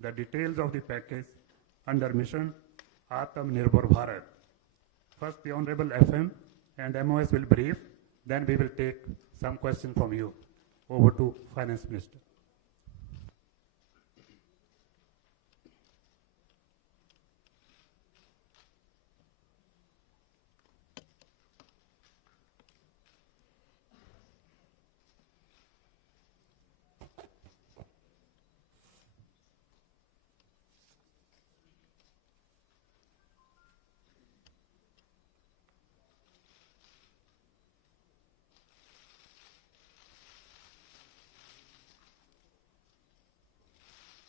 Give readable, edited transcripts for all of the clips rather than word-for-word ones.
the details of the package under mission Atmanirbhar Bharat. First, the Honorable FM and MOS will brief, then we will take some questions from you. Over to Finance Minister.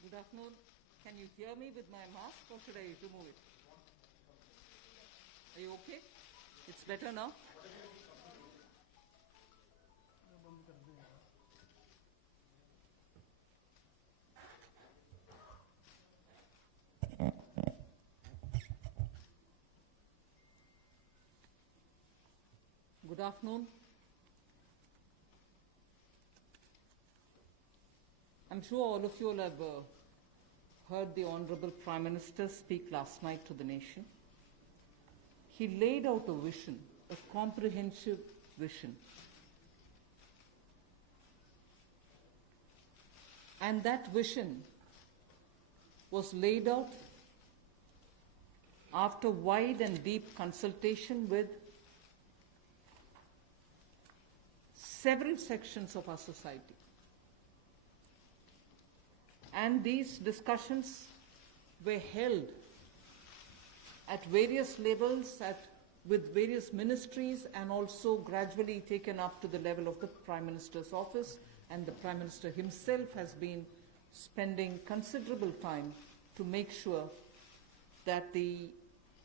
Good afternoon. Can you hear me with my mask or should I remove it? Are you okay? It's better now? Good afternoon. I'm sure all of you will have heard the Honorable Prime Minister speak last night to the nation. He laid out a vision, a comprehensive vision. And that vision was laid out after wide and deep consultation with several sections of our society. And these discussions were held at various levels, with various ministries, and also gradually taken up to the level of the Prime Minister's office. And the Prime Minister himself has been spending considerable time to make sure that the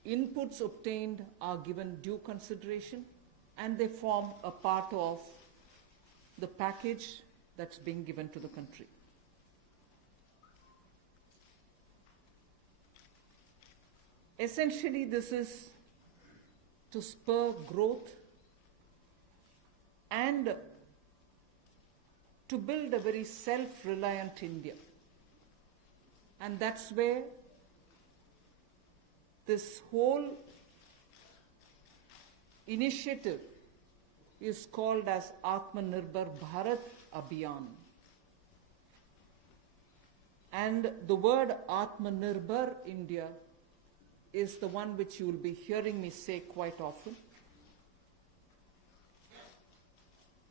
inputs obtained are given due consideration and they form a part of the package that's being given to the country. Essentially, this is to spur growth and to build a very self-reliant India. And that's where this whole initiative is called as Atmanirbhar Bharat Abhiyan. And the word Atmanirbhar India is the one which you will be hearing me say quite often.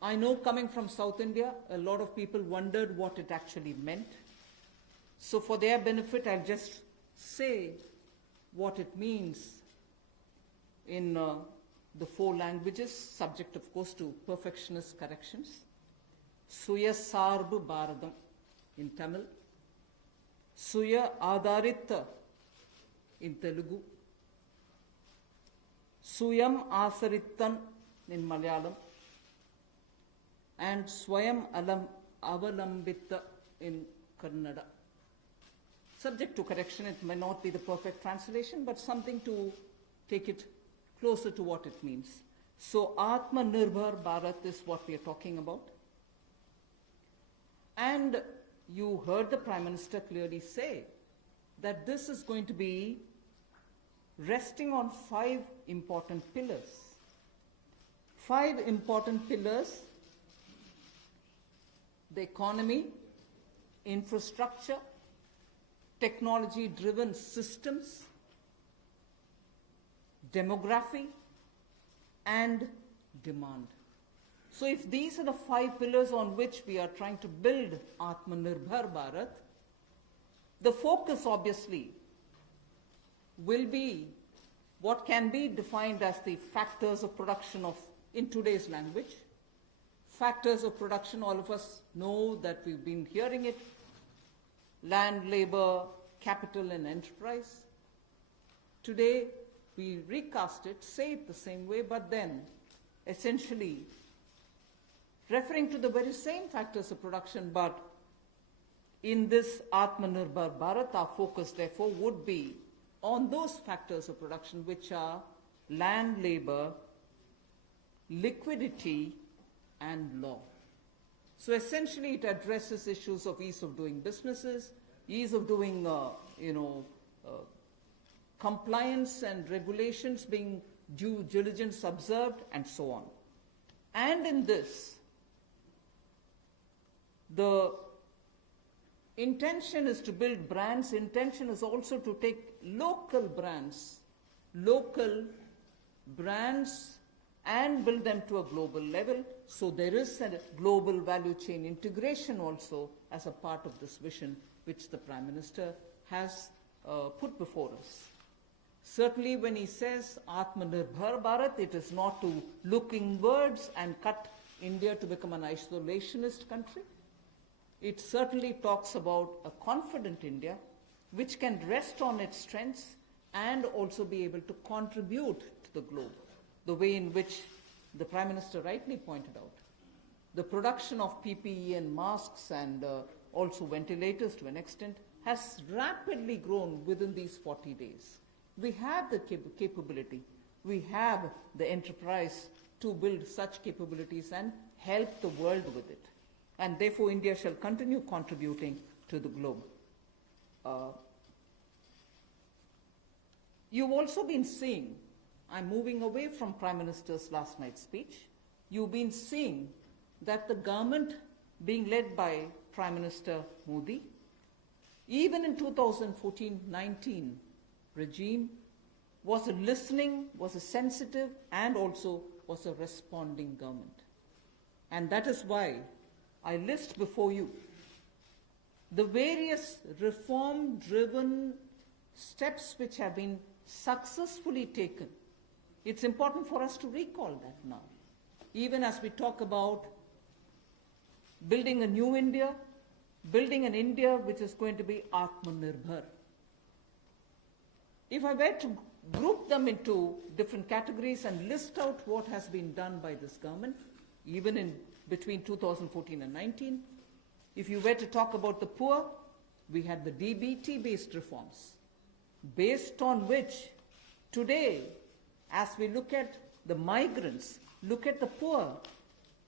I know, coming from South India, a lot of people wondered what it actually meant. So for their benefit, I'll just say what it means in the 4 languages, subject of course to perfectionist corrections. Suya Sarbu Bharadam in Tamil, Suya Adharita in Telugu, Suyam Asarittan in Malayalam, and Swayam Avalambita in Kannada. Subject to correction, it may not be the perfect translation, but something to take it closer to what it means. So Atmanirbhar Bharat is what we are talking about. And you heard the Prime Minister clearly say that this is going to be resting on 5 important pillars. 5 important pillars: the economy, infrastructure, technology-driven systems, demography, and demand. So if these are the 5 pillars on which we are trying to build Atmanirbhar Bharat, the focus obviously will be what can be defined as the factors of production in today's language. Factors of production, all of us know that we've been hearing it: land, labor, capital, and enterprise. Today, we recast it, say it the same way, but then essentially referring to the very same factors of production, but in this Atmanirbhar Bharat, our focus therefore would be on those factors of production which are land, labor, liquidity, and law. So essentially it addresses issues of ease of doing businesses, ease of doing, compliance and regulations being due diligence observed, and so on. And in this, the intention is to build brands. Intention is also to take local brands, and build them to a global level. So there is a global value chain integration also as a part of this vision which the Prime Minister has put before us. Certainly when he says Atmanirbhar Bharat, it is not to look inwards and cut India to become an isolationist country. It certainly talks about a confident India which can rest on its strengths and also be able to contribute to the globe, the way in which the Prime Minister rightly pointed out. The production of PPE and masks and also ventilators to an extent has rapidly grown within these 40 days. We have the capability, we have the enterprise to build such capabilities and help the world with it. And therefore, India shall continue contributing to the globe. You've also been seeing, I'm moving away from Prime Minister's last night's speech, you've been seeing that the government being led by Prime Minister Modi, even in 2014-19 regime, was a listening, was a sensitive, and also was a responding government. And that is why I list before you the various reform-driven steps which have been successfully taken. It's important for us to recall that now. Even as we talk about building a new India, building an India which is going to be Atmanirbhar. If I were to group them into different categories and list out what has been done by this government, even in between 2014 and 19, if you were to talk about the poor, we had the DBT-based reforms, based on which today, as we look at the migrants, look at the poor,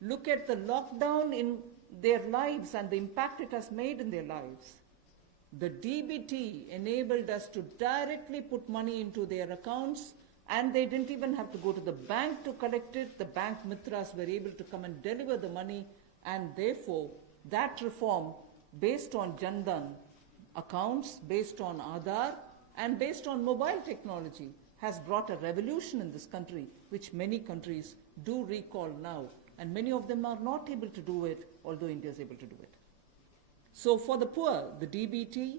look at the lockdown in their lives and the impact it has made in their lives, the DBT enabled us to directly put money into their accounts, and they didn't even have to go to the bank to collect it. The bank mitras were able to come and deliver the money, and therefore that reform based on Jan Dhan accounts, based on Aadhaar, and based on mobile technology has brought a revolution in this country, which many countries do recall now, and many of them are not able to do it, although India is able to do it. So for the poor, the DBT,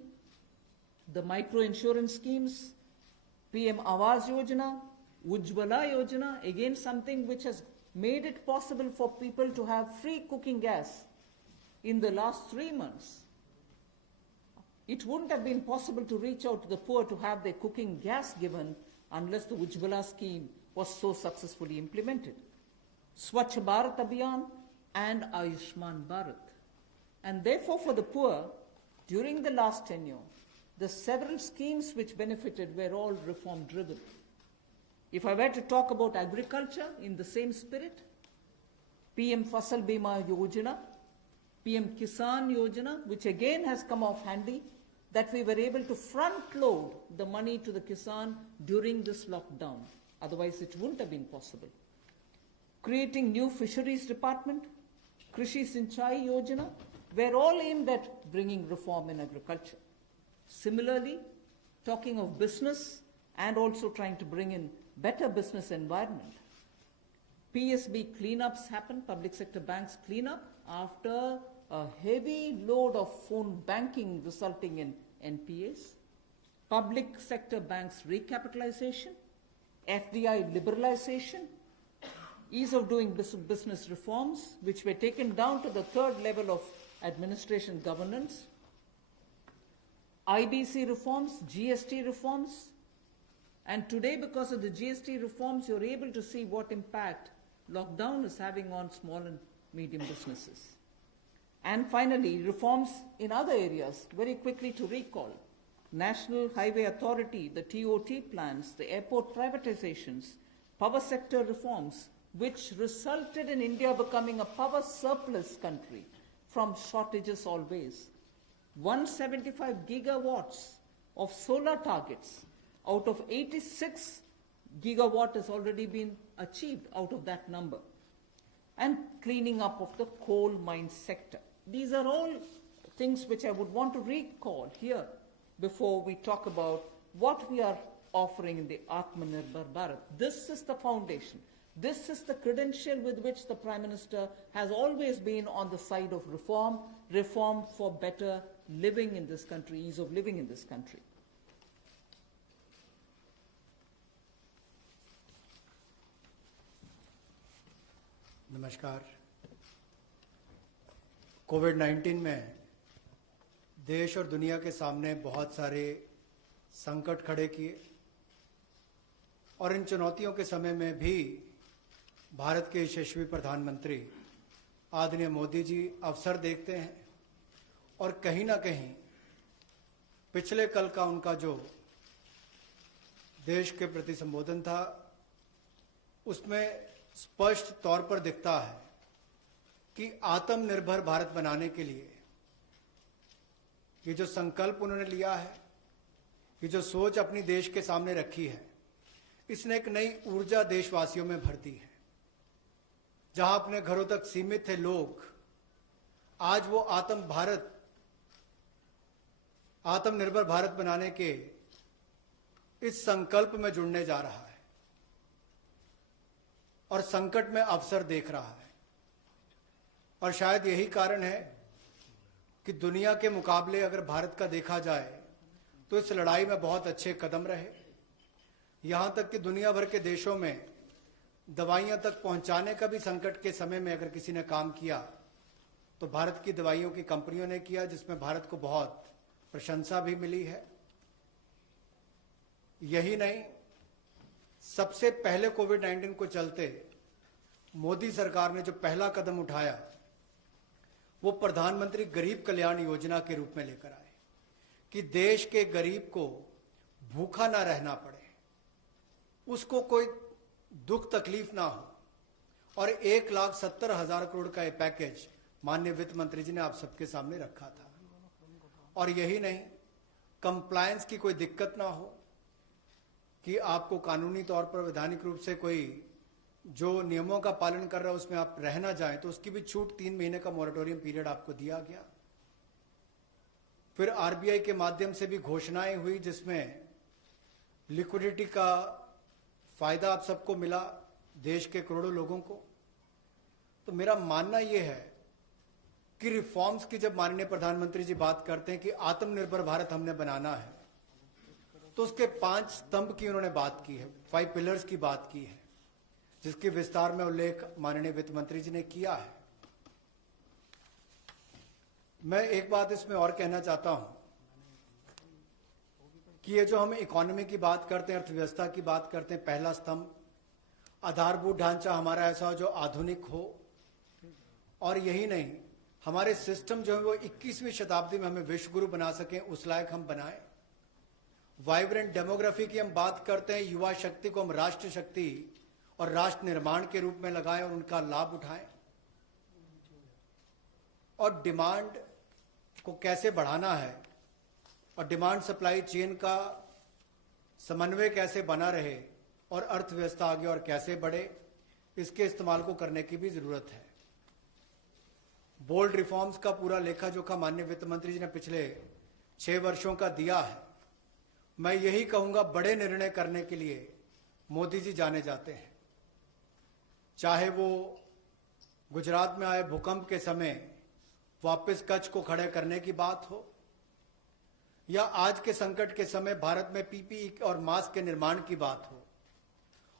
the micro-insurance schemes, PM Awas Yojana, Ujjwala Yojana, again something which has made it possible for people to have free cooking gas in the last 3 months. It wouldn't have been possible to reach out to the poor to have their cooking gas given unless the Ujjwala scheme was so successfully implemented. Swachh Bharat Abhiyan and Ayushman Bharat. And therefore for the poor, during the last tenure, the several schemes which benefited were all reform driven. If I were to talk about agriculture in the same spirit, PM Fasal Bima Yojana, PM Kisan Yojana, which again has come off handy, that we were able to front load the money to the Kisan during this lockdown. Otherwise it wouldn't have been possible. Creating new fisheries department, Krishi Sinchai Yojana, were all aimed at bringing reform in agriculture. Similarly, talking of business and also trying to bring in better business environment. PSB cleanups happened, public sector banks cleanup, after a heavy load of phone banking resulting in NPAs. Public sector banks recapitalization, FDI liberalization, ease of doing business reforms, which were taken down to the third level of administration governance, IBC reforms, GST reforms, and today because of the GST reforms, you're able to see what impact lockdown is having on small and medium businesses. And finally, reforms in other areas, very quickly to recall. National Highway Authority, the TOT plans, the airport privatizations, power sector reforms, which resulted in India becoming a power surplus country from shortages always. 175 gigawatts of solar targets. Out of 86 gigawatt has already been achieved out of that number. And cleaning up of the coal mine sector. These are all things which I would want to recall here before we talk about what we are offering in the Atmanirbhar Bharat. This is the foundation. This is the credential with which the Prime Minister has always been on the side of reform, reform for better living in this country, ease of living in this country. नमस्कार। कोविड-19 में देश और दुनिया के सामने बहुत सारे संकट खड़े किए और इन चुनौतियों के समय में भी भारत के यशस्वी प्रधानमंत्री आदरणीय मोदी जी अवसर देखते हैं और कहीं ना कहीं पिछले कल का उनका जो देश के प्रति संबोधन था उसमें स्पष्ट तौर पर दिखता है कि आत्मनिर्भर भारत बनाने के लिए ये जो संकल्प उन्होंने लिया है, ये जो सोच अपनी देश के सामने रखी है, इसने एक नई ऊर्जा देशवासियों में भर दी है। जहां अपने घरों तक सीमित थे लोग, आज वो आत्मनिर्भर भारत बनाने के इस संकल्प में जुड़ने जा रहा है और संकट में अवसर देख रहा है। और शायद यही कारण है कि दुनिया के मुकाबले अगर भारत का देखा जाए तो इस लड़ाई में बहुत अच्छे कदम रहे। यहां तक कि दुनिया भर के देशों में दवाइयां तक पहुंचाने का भी संकट के समय में अगर किसी ने काम किया तो भारत की दवाइयों की कंपनियों ने किया, जिसमें भारत को बहुत प्रशंसा भी मिली है। यही नहीं, सबसे पहले कोविड-19 को चलते मोदी सरकार ने जो पहला कदम उठाया वो प्रधानमंत्री गरीब कल्याण योजना के रूप में लेकर आए कि देश के गरीब को भूखा ना रहना पड़े, उसको कोई दुख तकलीफ ना हो। और 1,70,000 करोड़ का ये पैकेज माननीय वित्त मंत्री जी ने आप सबके सामने रखा था। और यही नहीं, कंप्लायंस की कोई दिक्कत ना हो कि आपको कानूनी तौर पर वैधानिक रूप से कोई जो नियमों का पालन कर रहा है उसमें आप रह ना जाएं, तो उसकी भी छूट 3 महीने का मोरेटोरियम पीरियड आपको दिया गया। फिर आरबीआई के माध्यम से भी घोषणाएं हुई जिसमें लिक्विडिटी का फायदा आप सबको मिला, देश के करोड़ों लोगों को। तो मेरा मानना यह है कि रिफॉर्म्स की जब माननीय प्रधानमंत्री जी बात करते हैं कि आत्मनिर्भर भारत हमने बनाना है, तो उसके 5 स्तंभ की उन्होंने बात की है, 5 पिलर्स की बात की है, जिसकी विस्तार में उल्लेख माननीय वित्त मंत्री जी ने किया है। मैं एक बात इसमें और कहना चाहता हूं कि ये जो हम इकोनॉमी की बात करते हैं, अर्थव्यवस्था की बात करते हैं, पहला स्तंभ आधारभूत ढांचा हमारा ऐसा हो जो आधुनिक हो। और यही नहीं, हमारे सिस्टम जो है वो 21वीं शताब्दी में हमें विश्व गुरु बना सकें, उस लायक हम बनाएं। वाइब्रेंट डेमोग्राफी की हम बात करते हैं, युवा शक्ति को हम राष्ट्र शक्ति और राष्ट्र निर्माण के रूप में लगाएं और उनका लाभ उठाएं। और डिमांड को कैसे बढ़ाना है और डिमांड सप्लाई चेन का समन्वय कैसे बना रहे और अर्थव्यवस्था आगे और कैसे बढ़े, इसके इस्तेमाल को करने की भी जरूरत है। बोल्ड रिफॉर्म्स का पूरा लेखा जोखा माननीय वित्त मंत्री जी ने पिछले 6 वर्षों का दिया है। मैं यही कहूंगा, बड़े निर्णय करने के लिए मोदी जी जाने जाते हैं। चाहे वो गुजरात में आए भूकंप के समय वापस कच्छ को खड़े करने की बात हो, या आज के संकट के समय भारत में पीपीई और मास्क के निर्माण की बात हो।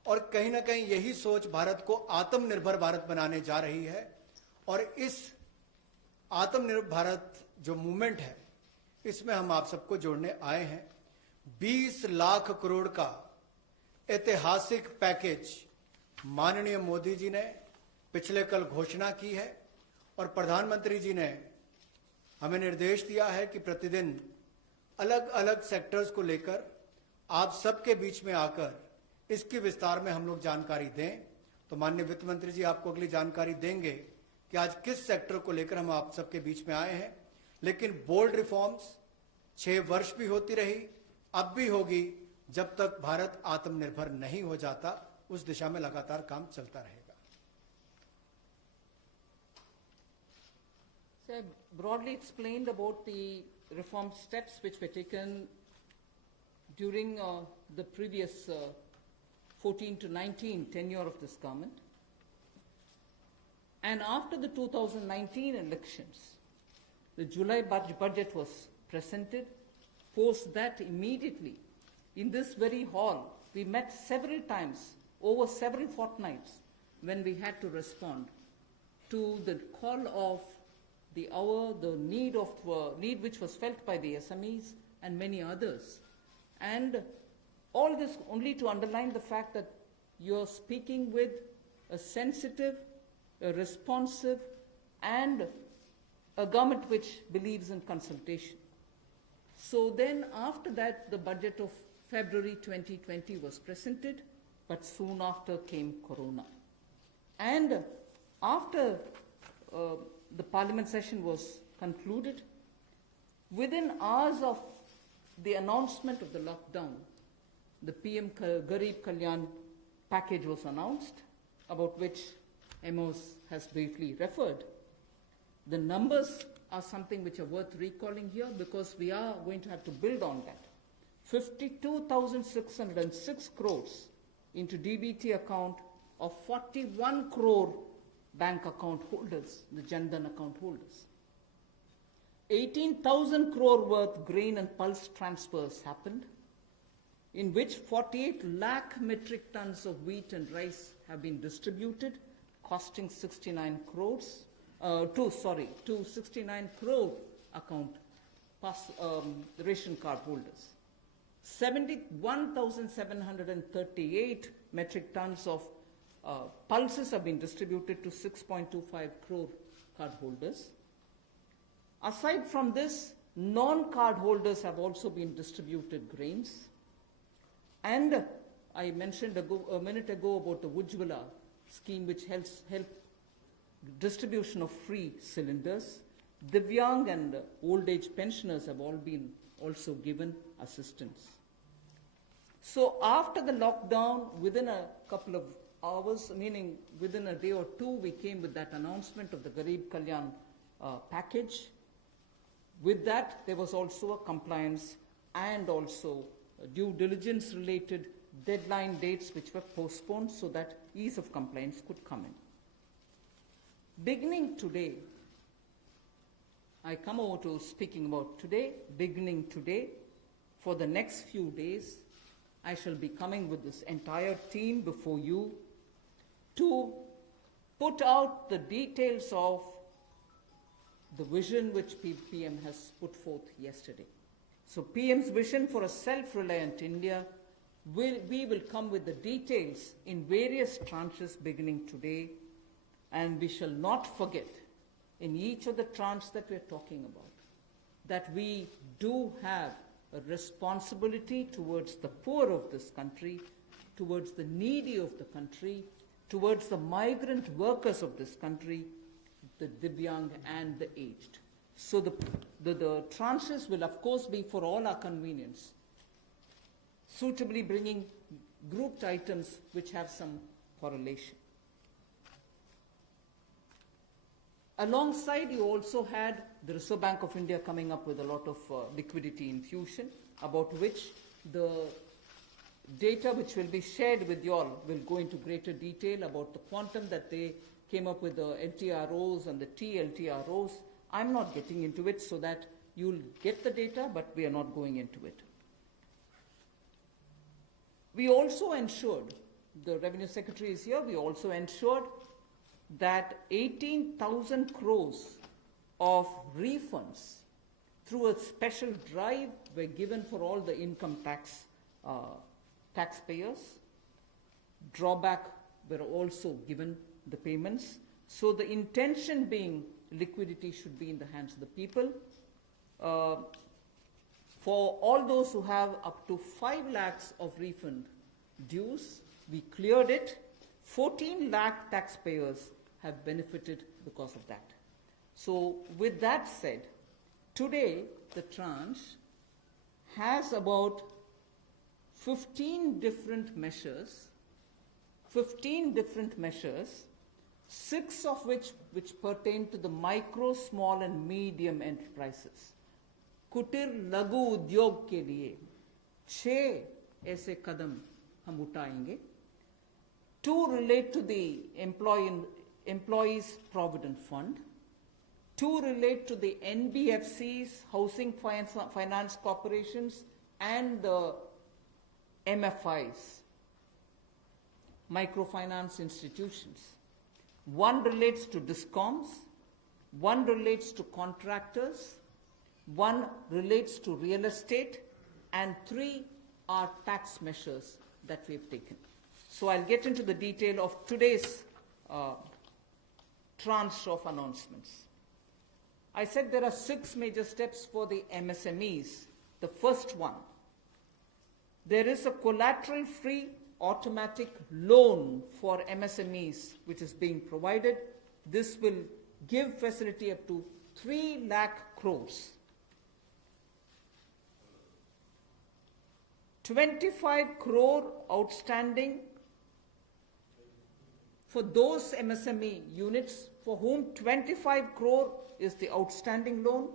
और कहीं ना कहीं यही सोच भारत को आत्मनिर्भर भारत बनाने जा रही है। और इस आत्मनिर्भर भारत जो मूवमेंट है, इसमें हम आप सबको जोड़ने आए हैं। 20 लाख करोड़ का ऐतिहासिक पैकेज माननीय मोदी जी ने पिछले कल घोषणा की है और प्रधानमंत्री जी ने हमें निर्देश दिया है कि प्रतिदिन अलग अलग सेक्टर्स को लेकर आप सबके बीच में आकर इसके विस्तार में हम लोग जानकारी दें। तो माननीय वित्त मंत्री जी आपको अगली जानकारी देंगे कि आज किस सेक्टर को लेकर हम आप सबके बीच में आए हैं। लेकिन बोल्ड रिफॉर्म्स 6 वर्ष भी होती रही, अब भी होगी, जब तक भारत आत्मनिर्भर नहीं हो जाता। उस दिशा में लगातार काम चलता रहेगा। So I broadly explained about the reform steps which were taken during the previous 14 to 19 tenure of this government. And after the 2019 elections, the July budget was presented. Post that, immediately, in this very hall, we met several times, over several fortnights, when we had to respond to the call of the hour, the need which was felt by the SMEs and many others. And all this only to underline the fact that you're speaking with a sensitive, a responsive, and a government which believes in consultation. So then after that, the budget of February 2020 was presented, but soon after came Corona. And after the parliament session was concluded, within hours of the announcement of the lockdown, the PM Garib Kalyan package was announced, about which Amos has briefly referred. The numbers are something which are worth recalling here because we are going to have to build on that. 52,606 crores into DBT account of 41 crore bank account holders, the Jan Dhan account holders. 18,000 crore worth grain and pulse transfers happened, in which 48 lakh metric tons of wheat and rice have been distributed, costing 69 crores, to 69 crore account ration card holders. 71,738 metric tons of pulses have been distributed to 6.25 crore card holders. Aside from this, non-card holders have also been distributed grains. And I mentioned a minute ago about the Ujjwala scheme, which helps distribution of free cylinders. Divyang and old age pensioners have all been also given assistance. So after the lockdown, within a couple of hours, meaning within a day or two, we came with that announcement of the Garib Kalyan package. With that, there was also a compliance and also due diligence related deadline dates which were postponed so that ease of compliance could come in. Beginning today, I come over to speaking about today. Beginning today, for the next few days, I shall be coming with this entire team before you to put out the details of the vision which PM has put forth yesterday. So PM's vision for a self-reliant India, we will come with the details in various tranches beginning today, and we shall not forget in each of the tranches that we're talking about that we do have a responsibility towards the poor of this country, towards the needy of the country, towards the migrant workers of this country, the Divyang and the aged. So the tranches will of course be for all our convenience, suitably bringing grouped items which have some correlation. Alongside, you also had the Reserve Bank of India coming up with a lot of liquidity infusion, about which the data which will be shared with you all will go into greater detail about the quantum that they came up with, the LTROs and the TLTROs. I'm not getting into it so that you'll get the data, but we are not going into it. We also ensured, the Revenue Secretary is here, we also ensured that 18,000 crores of refunds through a special drive were given for all the income taxpayers. Drawback were also given the payments. So the intention being liquidity should be in the hands of the people. For all those who have up to 5 lakhs of refund dues, we cleared it. 14 lakh taxpayers have benefited because of that. So with that said, Today, the tranche has about 15 different measures, 6 of which pertain to the micro, small and medium enterprises. कुटीर लघु उद्योग के लिए 6 ऐसे कदम हम उठाएंगे. 2 relate to the Employees Provident Fund. 2 relate to the NBFCs, Housing Finance Corporations, and the MFIs, microfinance institutions. 1 relates to DISCOMs, 1 relates to contractors, 1 relates to real estate, and 3 are tax measures that we have taken. So I'll get into the detail of today's tranche of announcements. I said there are 6 major steps for the MSMEs. The first one, there is a collateral-free automatic loan for MSMEs which is being provided. This will give facility up to 3 lakh crores. 25 crore outstanding for those MSME units for whom 25 crore is the outstanding loan,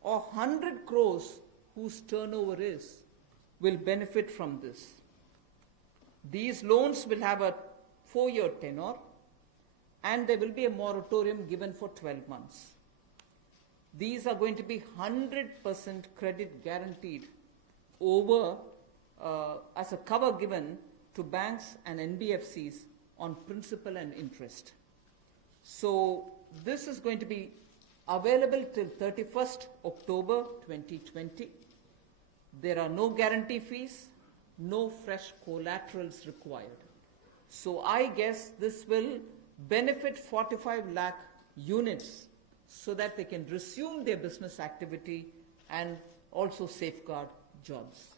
or 100 crores whose turnover will benefit from this. These loans will have a 4-year tenure, and there will be a moratorium given for 12 months. These are going to be 100% credit guaranteed over as a cover given to banks and NBFCs on principal and interest. So this is going to be available till 31st October 2020. There are no guarantee fees, no fresh collaterals required. So I guess this will benefit 45 lakh units so that they can resume their business activity and also safeguard jobs.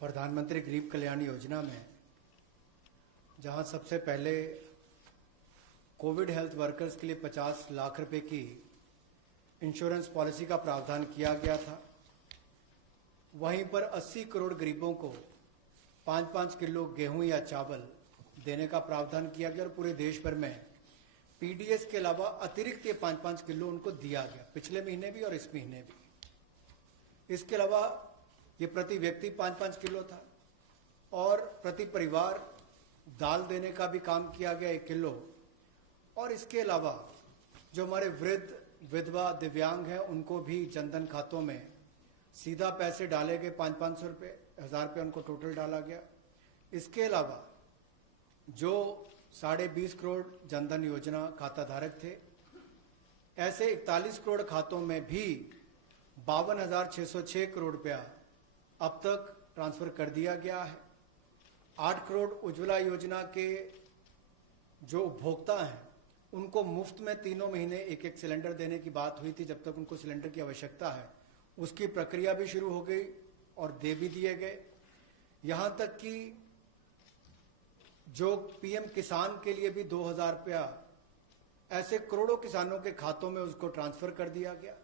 प्रधानमंत्री गरीब कल्याण योजना में जहां सबसे पहले Covid health workers के लिए 50 लाख रुपए की इंश्योरेंस पॉलिसी का प्रावधान किया गया था, वहीं पर 80 करोड़ गरीबों को 5-5 किलो गेहूं या चावल देने का प्रावधान किया गया और पूरे देश भर में पीडीएस के अलावा अतिरिक्त ये 5-5 किलो उनको दिया गया, पिछले महीने भी और इस महीने भी. इसके अलावा ये प्रति व्यक्ति 5-5 किलो था और प्रति परिवार दाल देने का भी काम किया गया 1 किलो. और इसके अलावा जो हमारे वृद्ध, विधवा, दिव्यांग हैं उनको भी जनधन खातों में सीधा पैसे डाले गए. 500 रुपये, 1000 रुपये उनको टोटल डाला गया. इसके अलावा जो 20.5 करोड़ जनधन योजना खाता धारक थे, ऐसे 41 करोड़ खातों में भी 52,606 करोड़ रुपया अब तक ट्रांसफर कर दिया गया है. 8 करोड़ उज्ज्वला योजना के जो उपभोक्ता हैं उनको मुफ्त में 3 महीने 1-1 सिलेंडर देने की बात हुई थी. जब तक उनको सिलेंडर की आवश्यकता है उसकी प्रक्रिया भी शुरू हो गई और दे भी दिए गए. यहां तक कि जो पीएम किसान के लिए भी 2,000 रुपया ऐसे करोड़ों किसानों के खातों में उसको ट्रांसफर कर दिया गया.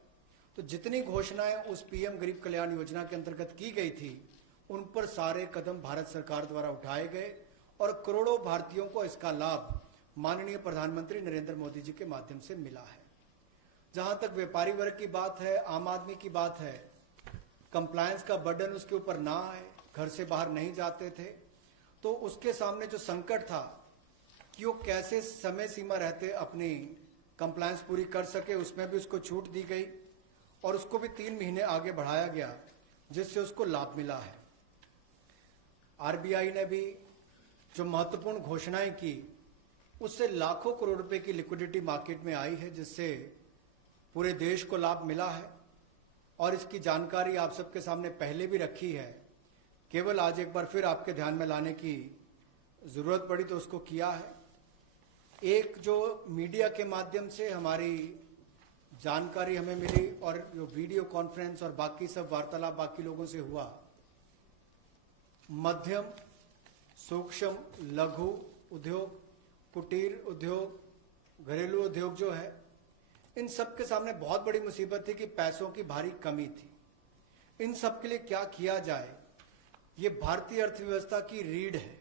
तो जितनी घोषणाएं उस पीएम गरीब कल्याण योजना के अंतर्गत की गई थी उन पर सारे कदम भारत सरकार द्वारा उठाए गए और करोड़ों भारतीयों को इसका लाभ माननीय प्रधानमंत्री नरेंद्र मोदी जी के माध्यम से मिला है. जहां तक व्यापारी वर्ग की बात है, आम आदमी की बात है, कंप्लायंस का बर्डन उसके ऊपर ना आए, घर से बाहर नहीं जाते थे, तो उसके सामने जो संकट था कि वो कैसे समय सीमा रहते अपनी कंप्लायंस पूरी कर सके, उसमें भी उसको छूट दी गई और उसको भी 3 महीने आगे बढ़ाया गया, जिससे उसको लाभ मिला है. आरबीआई ने भी जो महत्वपूर्ण घोषणाएं की उससे लाखों करोड़ रुपए की लिक्विडिटी मार्केट में आई है, जिससे पूरे देश को लाभ मिला है. और इसकी जानकारी आप सबके सामने पहले भी रखी है, केवल आज एक बार फिर आपके ध्यान में लाने की जरूरत पड़ी तो उसको किया है. एक जो मीडिया के माध्यम से हमारी जानकारी हमें मिली और जो वीडियो कॉन्फ्रेंस और बाकी सब वार्तालाप बाकी लोगों से हुआ, मध्यम, सूक्ष्म, लघु उद्योग कुटीर उद्योग, घरेलू उद्योग जो है, इन सब के सामने बहुत बड़ी मुसीबत थी कि पैसों की भारी कमी थी। इन सब के लिए क्या किया जाए, ये भारतीय अर्थव्यवस्था की रीढ़ है।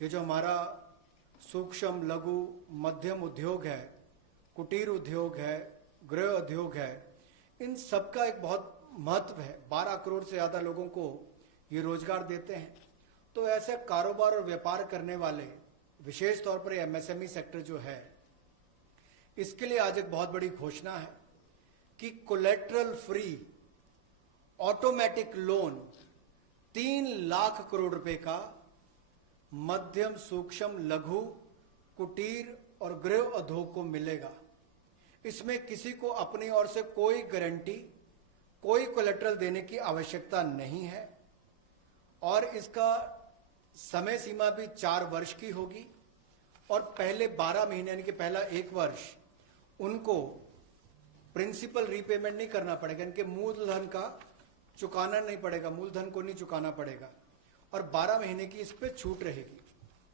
ये जो हमारा सूक्ष्म लघु मध्यम उद्योग है, कुटीर उद्योग है, गृह उद्योग है, इन सब का एक बहुत महत्व है। 12 करोड़ से ज्यादा लोगों को ये रोजगार देते हैं। तो ऐसे कारोबार और व्यापार करने वाले, विशेष तौर पर एमएसएमई सेक्टर जो है, इसके लिए आज एक बहुत बड़ी घोषणा है कि collateral free automatic loan 3 lakh crore रुपए का मध्यम सूक्ष्म लघु कुटीर और गृह उद्योग को मिलेगा। इसमें किसी को अपनी ओर से कोई गारंटी, कोई कोलेटरल देने की आवश्यकता नहीं है और इसका समय सीमा भी 4 वर्ष की होगी और पहले 12 महीने यानी कि पहला 1 वर्ष उनको प्रिंसिपल रीपेमेंट नहीं करना पड़ेगा, इनके मूलधन का चुकाना नहीं पड़ेगा, मूलधन को नहीं चुकाना पड़ेगा और 12 महीने की इस पे छूट रहेगी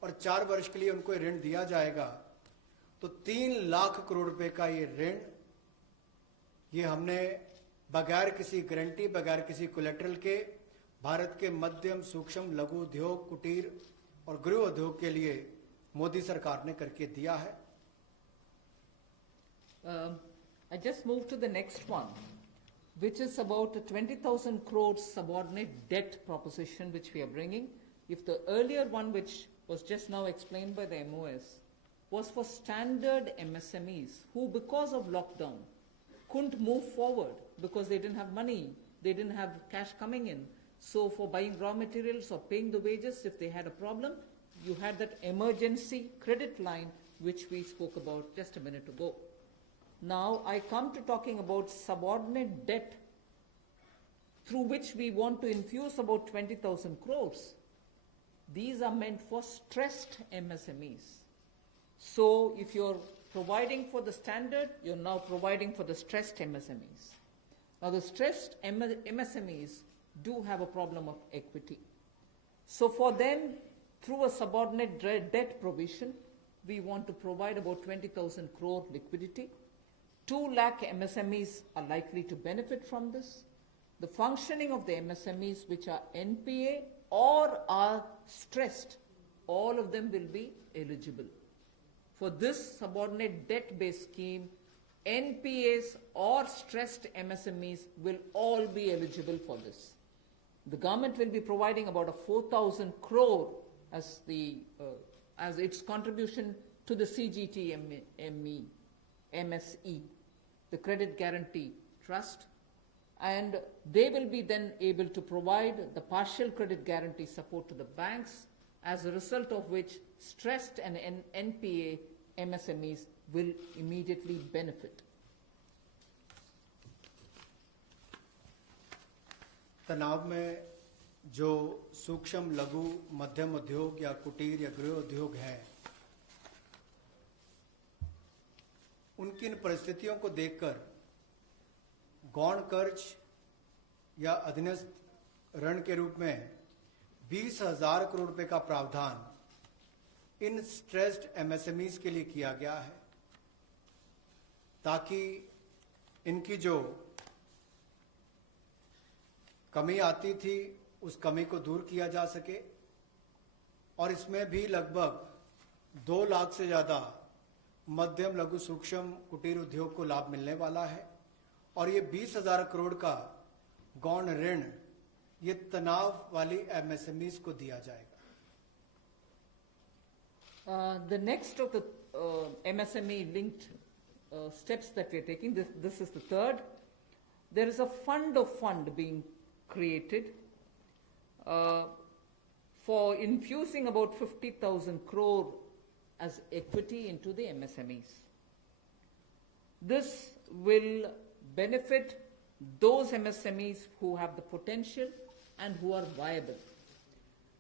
और 4 वर्ष के लिए उनको ऋण दिया जाएगा। तो 3 लाख करोड़ रुपए का ये ऋण, ये हमने बगैर किसी गारंटी, बगैर किसी कोलेटरल के भारत के मध्यम सूक्ष्म लघु उद्योग, कुटीर और गृह उद्योग के लिए मोदी सरकार ने करके दिया है। I just move to the next one, which is about a 20,000 crores subordinate debt proposition which we are bringing. If the earlier one, which was just now explained by the MOS, was for standard MSMEs who, because of lockdown, couldn't move forward because they didn't have money, they didn't have cash coming in. So for buying raw materials or paying the wages, if they had a problem, you had that emergency credit line which we spoke about just a minute ago. Now I come to talking about subordinate debt through which we want to infuse about 20,000 crores. These are meant for stressed MSMEs. So if you're providing for the standard, you're now providing for the stressed MSMEs. Now the stressed MSMEs do have a problem of equity. So for them, through a subordinate debt provision, we want to provide about 20,000 crore liquidity. 2 lakh MSMEs are likely to benefit from this. The functioning of the MSMEs which are NPA or are stressed, all of them will be eligible. For this subordinate debt-based scheme, NPAs or stressed MSMEs will all be eligible for this. The government will be providing about a 4,000 crore as its contribution to the MSE, the Credit Guarantee Trust, and they will be then able to provide the partial credit guarantee support to the banks, as a result of which stressed and NPA MSMEs will immediately benefit. तनाव में जो सूक्ष्म लघु मध्यम उद्योग या कुटीर या गृह उद्योग है, उनकी इन परिस्थितियों को देखकर गौण कर्ज या अधीनस्थ ऋण के रूप में 20,000 करोड़ रुपए का प्रावधान इन स्ट्रेस्ड एमएसएमईज के लिए किया गया है, ताकि इनकी जो कमी आती थी उस कमी को दूर किया जा सके। और इसमें भी लगभग 2 लाख से ज्यादा मध्यम लघु सूक्ष्म कुटीर उद्योग को लाभ मिलने वाला है और ये 20,000 करोड़ का गौण ऋण ये तनाव वाली एमएसएमईज को दिया जाएगा। The next of the MSME linked steps that we are taking, this is the third. There is a fund of fund being created for infusing about 50,000 crore as equity into the MSMEs. This will benefit those MSMEs who have the potential and who are viable.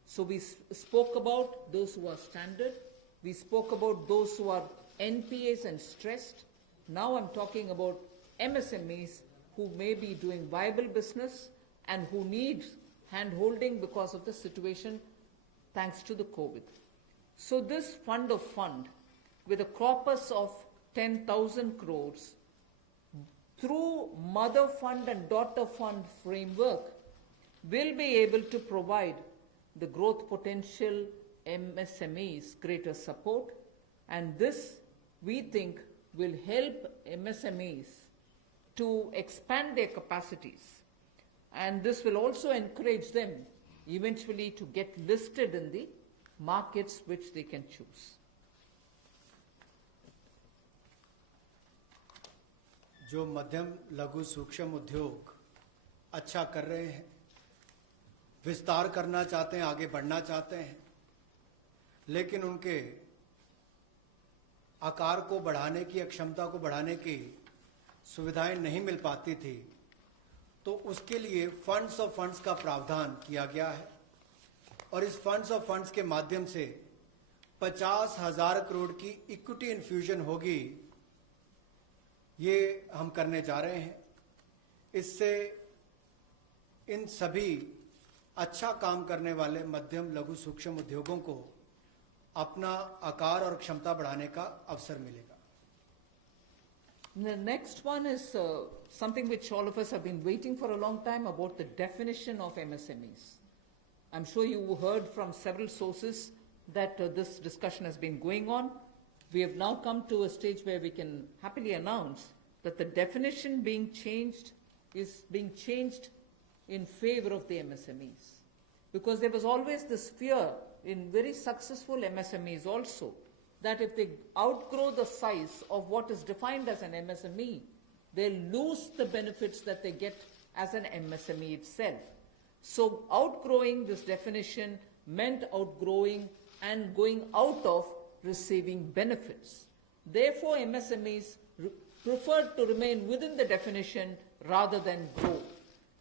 So we spoke about those who are standard, we spoke about those who are NPAs and stressed. Now I'm talking about MSMEs who may be doing viable business and who need hand-holding because of the situation thanks to the COVID. So this fund of fund with a corpus of 10,000 crores through mother fund and daughter fund framework will be able to provide the growth potential MSMEs greater support, and this we think will help MSMEs to expand their capacities, and this will also encourage them eventually to get listed in the markets which they can choose. जो मध्यम लघु सूक्ष्म उद्योग अच्छा कर रहे हैं, विस्तार करना चाहते हैं, आगे बढ़ना चाहते हैं, लेकिन उनके आकार को बढ़ाने की, क्षमता को बढ़ाने की सुविधाएं नहीं मिल पाती थी, तो उसके लिए फंड्स ऑफ फंड्स का प्रावधान किया गया है और इस फंड्स ऑफ फंड्स के माध्यम से 50,000 करोड़ की इक्विटी इन्फ्यूजन होगी, ये हम करने जा रहे हैं। इससे इन सभी अच्छा काम करने वाले मध्यम लघु सूक्ष्म उद्योगों को अपना आकार और क्षमता बढ़ाने का अवसर मिलेगा। The next one is something which all of us have been waiting for a long time, about the definition of MSMEs. I'm sure you heard from several sources that this discussion has been going on. We have now come to a stage where we can happily announce that the definition being changed is being changed in favor of the MSMEs. Because there was always this fear in very successful MSMEs also, that if they outgrow the size of what is defined as an MSME, they'll lose the benefits that they get as an MSME itself. So outgrowing this definition meant outgrowing and going out of receiving benefits. Therefore, MSMEs preferred to remain within the definition rather than grow.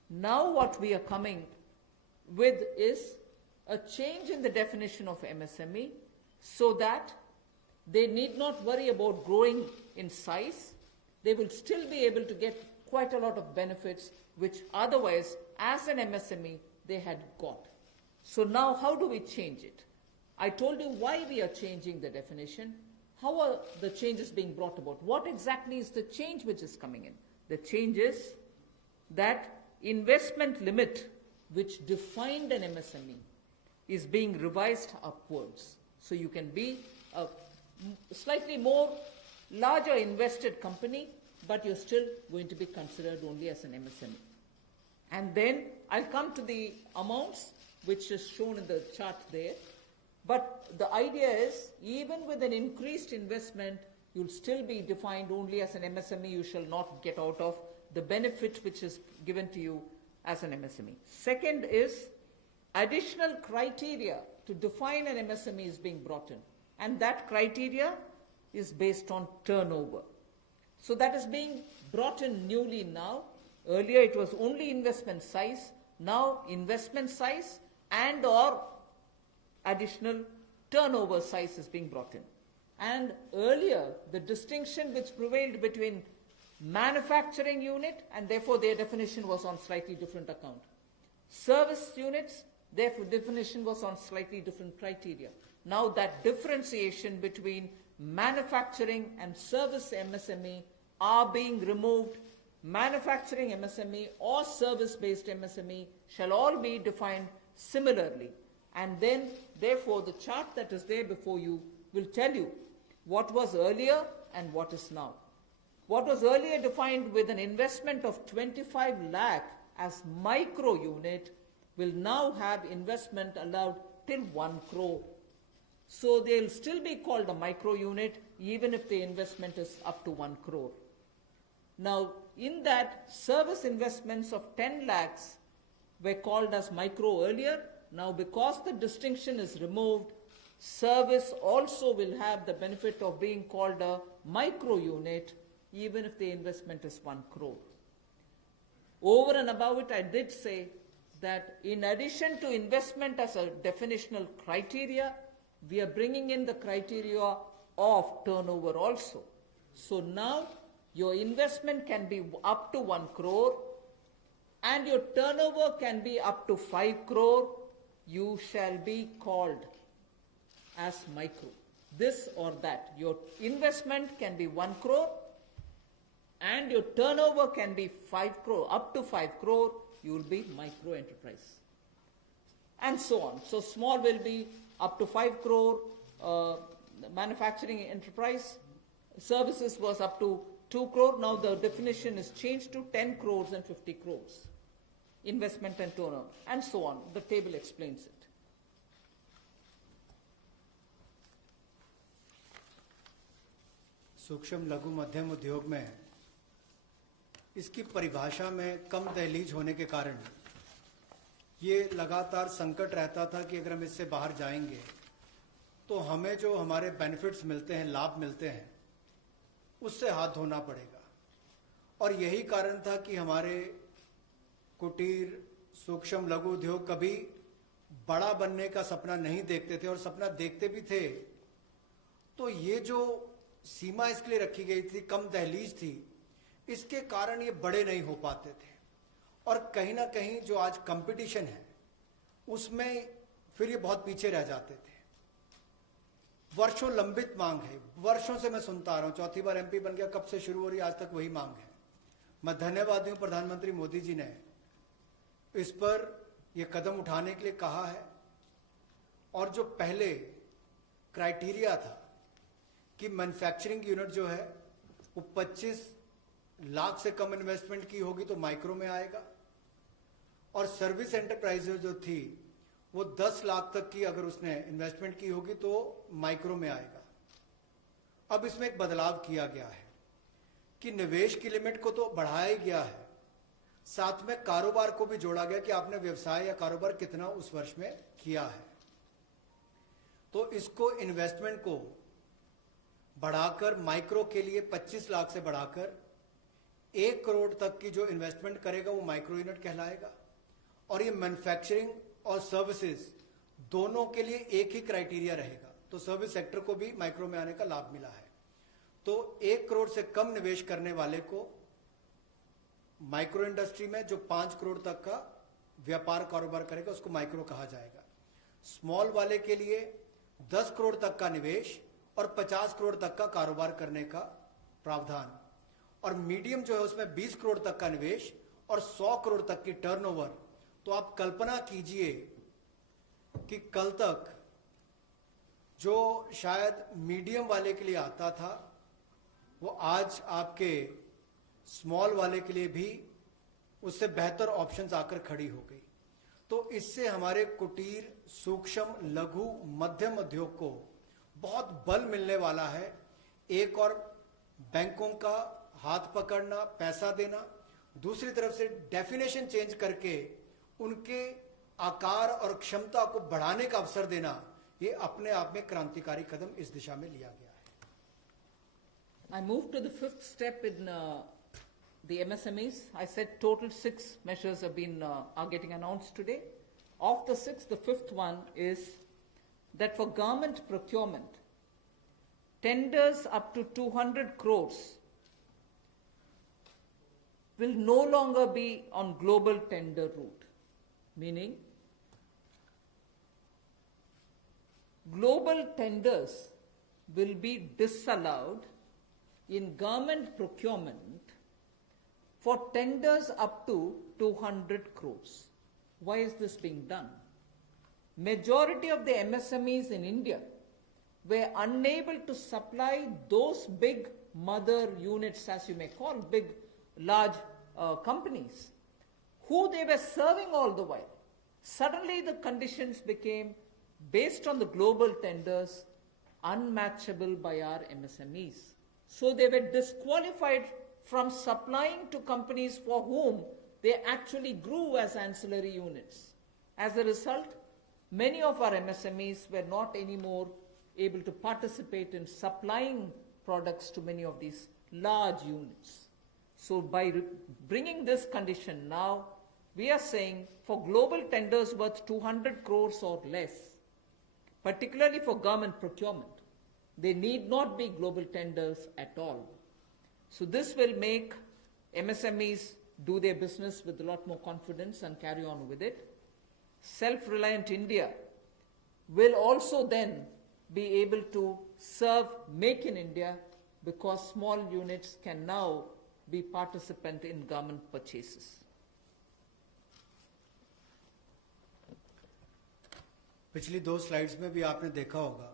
Now what we are coming with is a change in the definition of MSME so that they need not worry about growing in size. They will still be able to get quite a lot of benefits which otherwise, as an MSME, they had got. So now how do we change it? I told you why we are changing the definition. How are the changes being brought about? What exactly is the change which is coming in? The change is that investment limit which defined an MSME is being revised upwards. So you can be a slightly more larger invested company, but you're still going to be considered only as an MSME. And then I'll come to the amounts which is shown in the chart there. But the idea is, even with an increased investment, you'll still be defined only as an MSME. You shall not get out of the benefit which is given to you as an MSME. Second is, additional criteria to define an MSME is being brought in. And that criteria is based on turnover. So that is being brought in newly now. Earlier it was only investment size. Now investment size and or additional turnover size is being brought in. And earlier, the distinction which prevailed between manufacturing unit, and therefore their definition was on slightly different account. Service units, their definition was on slightly different criteria. Now that differentiation between manufacturing and service MSME are being removed. Manufacturing MSME or service-based MSME shall all be defined similarly. And then, therefore, the chart that is there before you will tell you what was earlier and what is now. What was earlier defined with an investment of 25 lakh as micro unit will now have investment allowed till 1 crore. So they'll still be called a micro unit even if the investment is up to 1 crore. Now, in that, service investments of 10 lakhs were called as micro earlier. Now, because the distinction is removed, service also will have the benefit of being called a micro unit even if the investment is 1 crore. Over and above it, I did say that in addition to investment as a definitional criteria, we are bringing in the criteria of turnover also. So now your investment can be up to 1 crore and your turnover can be up to 5 crore. You shall be called as micro. this or that. Your investment can be 1 crore and your turnover can be 5 crore. Up to 5 crore, you will be micro enterprise. And so on. So small will be up to 5 crore, manufacturing enterprise. Services was up to 2 crore. Now the definition is changed to 10 crores and 50 crores. Investment and turnover, and so on. The table explains it. सूक्ष्म लघु मध्यम उद्योग में इसकी परिभाषा में कम दहलीज होने के कारण ये लगातार संकट रहता था कि अगर हम इससे बाहर जाएंगे तो हमें जो हमारे बेनिफिट्स मिलते हैं, लाभ मिलते हैं, उससे हाथ धोना पड़ेगा। और यही कारण था कि हमारे कुटीर सूक्ष्म लघु उद्योग कभी बड़ा बनने का सपना नहीं देखते थे, और सपना देखते भी थे तो ये जो सीमा इसके लिए रखी गई थी, कम दहलीज थी, इसके कारण ये बड़े नहीं हो पाते थे। और कहीं ना कहीं जो आज कंपटीशन है उसमें फिर ये बहुत पीछे रह जाते थे। वर्षों लंबित मांग है, वर्षों से मैं सुनता आ रहा हूं, चौथी बार एमपी बन गया, कब से शुरू हो रही, आज तक वही मांग है। मैं धन्यवादी हूं प्रधानमंत्री मोदी जी ने इस पर यह कदम उठाने के लिए कहा है। और जो पहले क्राइटेरिया था कि मैन्युफैक्चरिंग यूनिट जो है वो 25 लाख से कम इन्वेस्टमेंट की होगी तो माइक्रो में आएगा, और सर्विस एंटरप्राइज जो थी वो 10 लाख तक की अगर उसने इन्वेस्टमेंट की होगी तो माइक्रो में आएगा। अब इसमें एक बदलाव किया गया है कि निवेश की लिमिट को तो बढ़ाया ही गया है, साथ में कारोबार को भी जोड़ा गया कि आपने व्यवसाय या कारोबार कितना उस वर्ष में किया है। तो इसको इन्वेस्टमेंट को बढ़ाकर माइक्रो के लिए 25 लाख से बढ़ाकर 1 करोड़ तक की जो इन्वेस्टमेंट करेगा वो माइक्रो यूनिट कहलाएगा। और ये मैन्युफैक्चरिंग और सर्विसेज दोनों के लिए एक ही क्राइटेरिया रहेगा, तो सर्विस सेक्टर को भी माइक्रो में आने का लाभ मिला है। तो 1 करोड़ से कम निवेश करने वाले को माइक्रो इंडस्ट्री में जो 5 करोड़ तक का व्यापार कारोबार करेगा उसको माइक्रो कहा जाएगा। स्मॉल वाले के लिए 10 करोड़ तक का निवेश और 50 करोड़ तक का कारोबार करने का प्रावधान, और मीडियम जो है उसमें 20 करोड़ तक का निवेश और 100 करोड़ तक की टर्नओवर। तो आप कल्पना कीजिए कि कल तक जो शायद मीडियम वाले के लिए आता था वो आज आपके स्मॉल वाले के लिए भी उससे बेहतर ऑप्शंस आकर खड़ी हो गई। तो इससे हमारे कुटीर सूक्ष्म लघु मध्यम उद्योग को बहुत बल मिलने वाला है। एक और बैंकों का हाथ पकड़ना, पैसा देना, दूसरी तरफ से डेफिनेशन चेंज करके उनके आकार और क्षमता को बढ़ाने का अवसर देना, ये अपने आप में क्रांतिकारी कदम इस दिशा में लिया गया है। I move to the 5th step in the MSMEs. I said total 6 measures have been are getting announced today. Of the 6, the 5th one is that for government procurement, tenders up to 200 crores will no longer be on global tender route, meaning global tenders will be disallowed in government procurement for tenders up to 200 crores. Why is this being done? Majority of the MSMEs in India were unable to supply those big mother units, as you may call, big, large companies, who they were serving all the while. Suddenly the conditions became, based on the global tenders, unmatchable by our MSMEs. So they were disqualified from supplying to companies for whom they actually grew as ancillary units. As a result, many of our MSMEs were not anymore able to participate in supplying products to many of these large units. So by bringing this condition now, we are saying for global tenders worth 200 crores or less, particularly for government procurement, they need not be global tenders at all. So this will make MSMEs do their business with a lot more confidence and carry on with it. Self-reliant India will also then be able to serve Make in India, because small units can now be participant in government purchases. पिछली 2 slides में भी आपने देखा होगा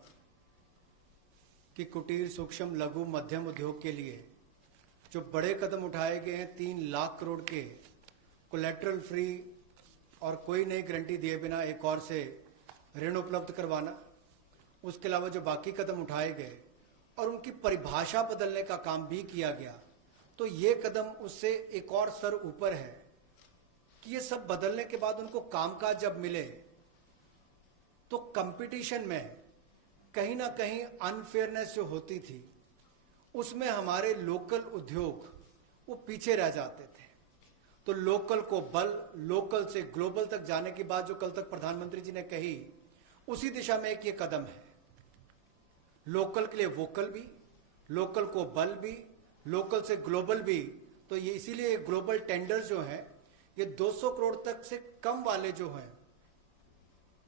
कि कुटीर सूक्ष्म लघु मध्यम उद्योग के लिए जो बड़े कदम उठाए गए हैं, 3 लाख करोड़ के कोलेटरल फ्री और कोई नई गारंटी दिए बिना एक और से ऋण उपलब्ध करवाना, उसके अलावा जो बाकी कदम उठाए गए और उनकी परिभाषा बदलने का काम भी किया गया, तो ये कदम उससे एक और स्तर ऊपर है कि ये सब बदलने के बाद उनको कामकाज जब मिले तो कंपटीशन में कहीं ना कहीं अनफेयरनेस जो होती थी उसमें हमारे लोकल उद्योग वो पीछे रह जाते थे। तो लोकल को बल, लोकल से ग्लोबल तक जाने की बात जो कल तक प्रधानमंत्री जी ने कही, उसी दिशा में एक ये कदम है। लोकल के लिए वोकल भी, लोकल को बल भी, लोकल से ग्लोबल भी। तो ये इसीलिए ग्लोबल टेंडर्स जो हैं ये 200 करोड़ तक से कम वाले जो हैं,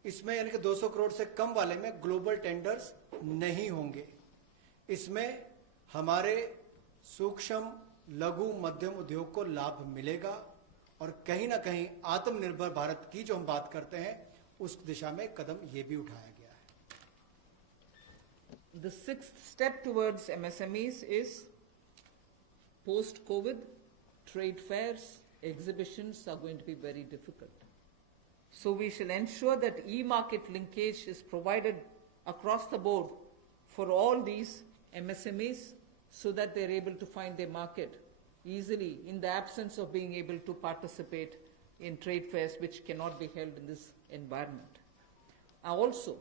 इसमें यानी कि 200 करोड़ से कम वाले में ग्लोबल टेंडर्स नहीं होंगे। इसमें हमारे सूक्ष्म लघु मध्यम उद्योग को लाभ मिलेगा और कहीं ना कहीं आत्मनिर्भर भारत की जो हम बात करते हैं उस दिशा में कदम ये भी उठाया गया है। The sixth step towards MSMEs is post-COVID, trade fairs, exhibitions are going to be very difficult. So we shall ensure that e-market linkage is provided across the board for all these MSMEs so that they're able to find their market easily in the absence of being able to participate in trade fairs which cannot be held in this environment. Also,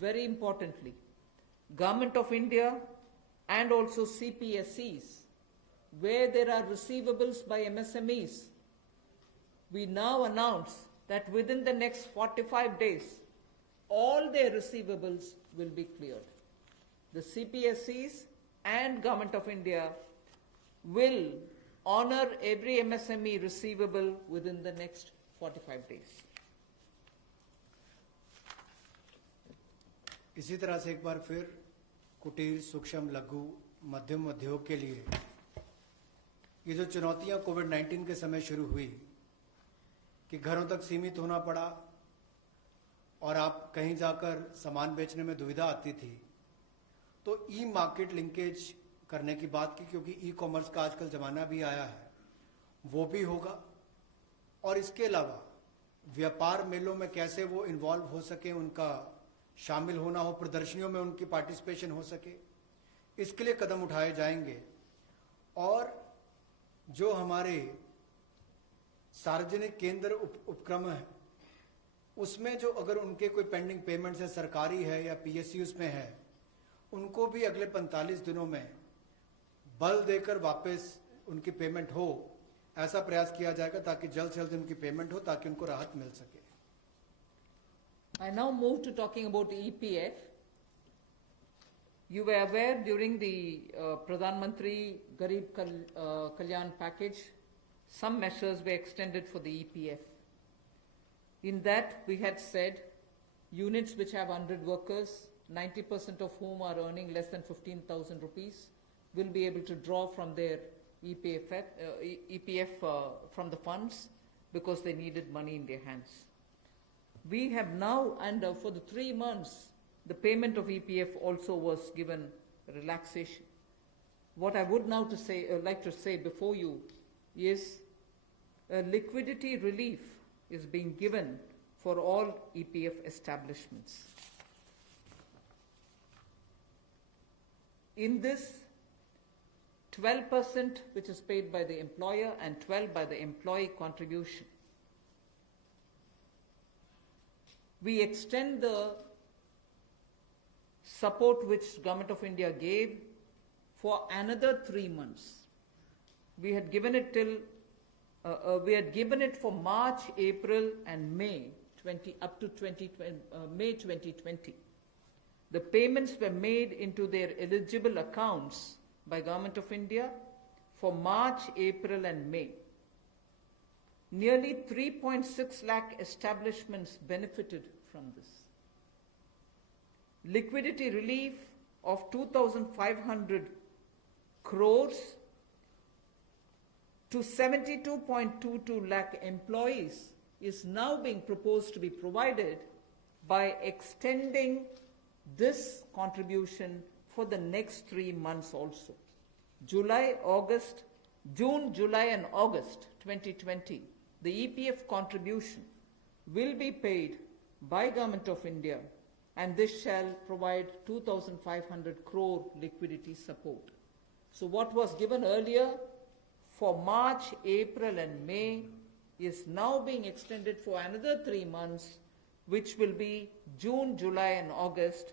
very importantly, Government of India and also CPSEs, where there are receivables by MSMEs, we now announce that within the next 45 days, all their receivables will be cleared. The CPSEs and Government of India will honor every MSME receivable within the next 45 days. इसी तरह से एक बार फिर कुटीर सूक्ष्म लघु मध्यम उद्योग के लिए ये जो चुनौतियां कोविड-19 के समय शुरू हुई कि घरों तक सीमित होना पड़ा और आप कहीं जाकर सामान बेचने में दुविधा आती थी, तो ई मार्केट लिंकेज करने की बात की, क्योंकि ई कॉमर्स का आजकल जमाना भी आया है, वो भी होगा। और इसके अलावा व्यापार मेलों में कैसे वो इन्वॉल्व हो सके, उनका शामिल होना हो, प्रदर्शनियों में उनकी पार्टिसिपेशन हो सके, इसके लिए कदम उठाए जाएंगे। और जो हमारे सार्वजनिक केंद्र उपक्रम है उसमें जो अगर उनके कोई पेंडिंग पेमेंट्स है, सरकारी है या पीएसयूज में है, उनको भी अगले 45 दिनों में बल देकर वापस उनकी पेमेंट हो, ऐसा प्रयास किया जाएगा ताकि जल्द से जल्द उनकी पेमेंट हो, ताकि उनको राहत मिल सके। I now move to talking about EPF. You were aware during the Pradhan Mantri Garib Kalyan package, some measures were extended for the EPF. In that, we had said units which have 100 workers, 90% of whom are earning less than 15,000 rupees, will be able to draw from their EPF from the funds because they needed money in their hands. We have now, and for the 3 months, the payment of EPF also was given relaxation. What I would now like to say before you is liquidity relief is being given for all EPF establishments. In this, 12% which is paid by the employer and 12% by the employee contribution. We extend the support which Government of India gave for another 3 months. We had given it till for March, April, and May up to May 2020. The payments were made into their eligible accounts by Government of India for March, April, and May. Nearly 3.6 lakh establishments benefited from this. liquidity relief of 2,500 crores to 72.22 lakh employees is now being proposed to be provided by extending this contribution for the next 3 months also. June, July and August 2020, the EPF contribution will be paid by Government of India, and this shall provide 2,500 crore liquidity support. So what was given earlier for March, April and May is now being extended for another 3 months, which will be June, July and August,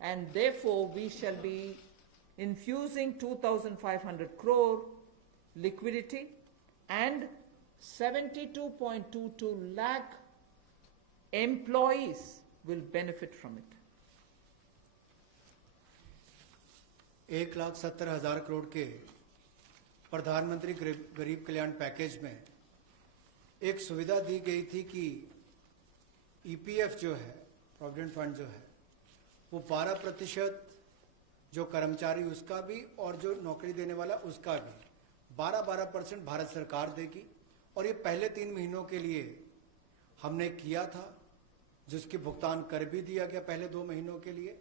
and therefore we shall be infusing 2,500 crore liquidity and 72.22 lakh employees will benefit from it. 1,70,000 crore के प्रधानमंत्री गरीब कल्याण package में एक सुविधा दी गई थी कि EPF जो है, प्रोविडेंट फंड जो है, वो 12% जो कर्मचारी उसका भी और जो नौकरी देने वाला उसका भी 12% भारत सरकार देगी। और ये पहले 3 महीनों के लिए हमने किया था, जिसकी भुगतान कर भी दिया गया पहले 2 महीनों के लिए,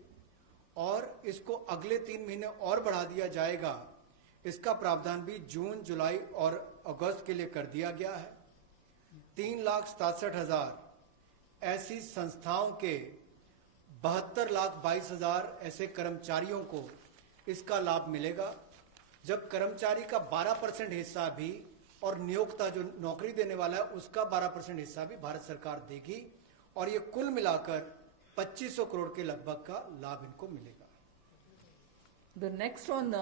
और इसको अगले 3 महीने और बढ़ा दिया जाएगा। इसका प्रावधान भी जून, जुलाई और अगस्त के लिए कर दिया गया है। 3,67,000 ऐसी संस्थाओं के 72,22,000 ऐसे कर्मचारियों को इसका लाभ मिलेगा, जब कर्मचारी का 12% हिस्सा भी और नियोक्ता जो नौकरी देने वाला है उसका 12% हिस्सा भी भारत सरकार देगी, और ये कुल मिलाकर 2500 करोड़ के लगभग का लाभ इनको मिलेगा। The next on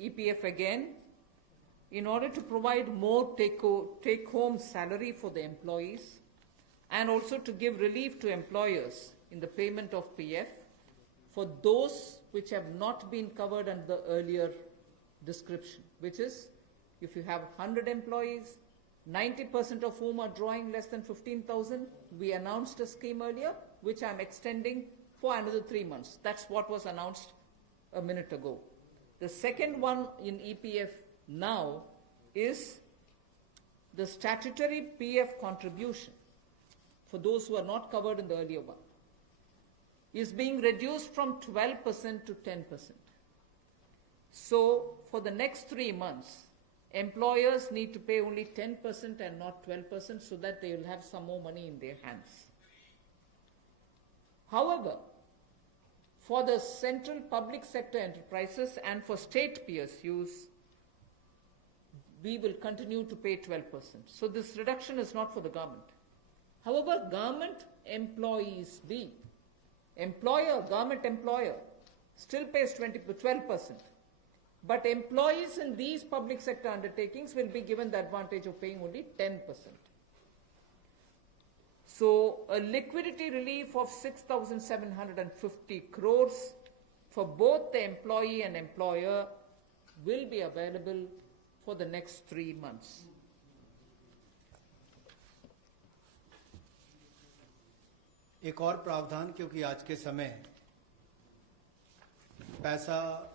EPF again, in order to provide more take-home salary for the employees and also to give relief to employers in the payment of PF for those which have not been covered under the earlier description, which is if you have 100 employees, 90% of whom are drawing less than 15,000, we announced a scheme earlier, which I'm extending for another 3 months. That's what was announced a minute ago. The second one in EPF now is the statutory PF contribution for those who are not covered in the earlier one is being reduced from 12% to 10%. So for the next 3 months, employers need to pay only 10% and not 12% so that they will have some more money in their hands. However, for the central public sector enterprises and for state PSUs, we will continue to pay 12%. So this reduction is not for the government. However, government employees B, government employer, still pays 12%. But employees in these public sector undertakings will be given the advantage of paying only 10%. So a liquidity relief of 6,750 crores for both the employee and employer will be available for the next 3 months. एक और प्रावधान, क्योंकि आज के समय पैसा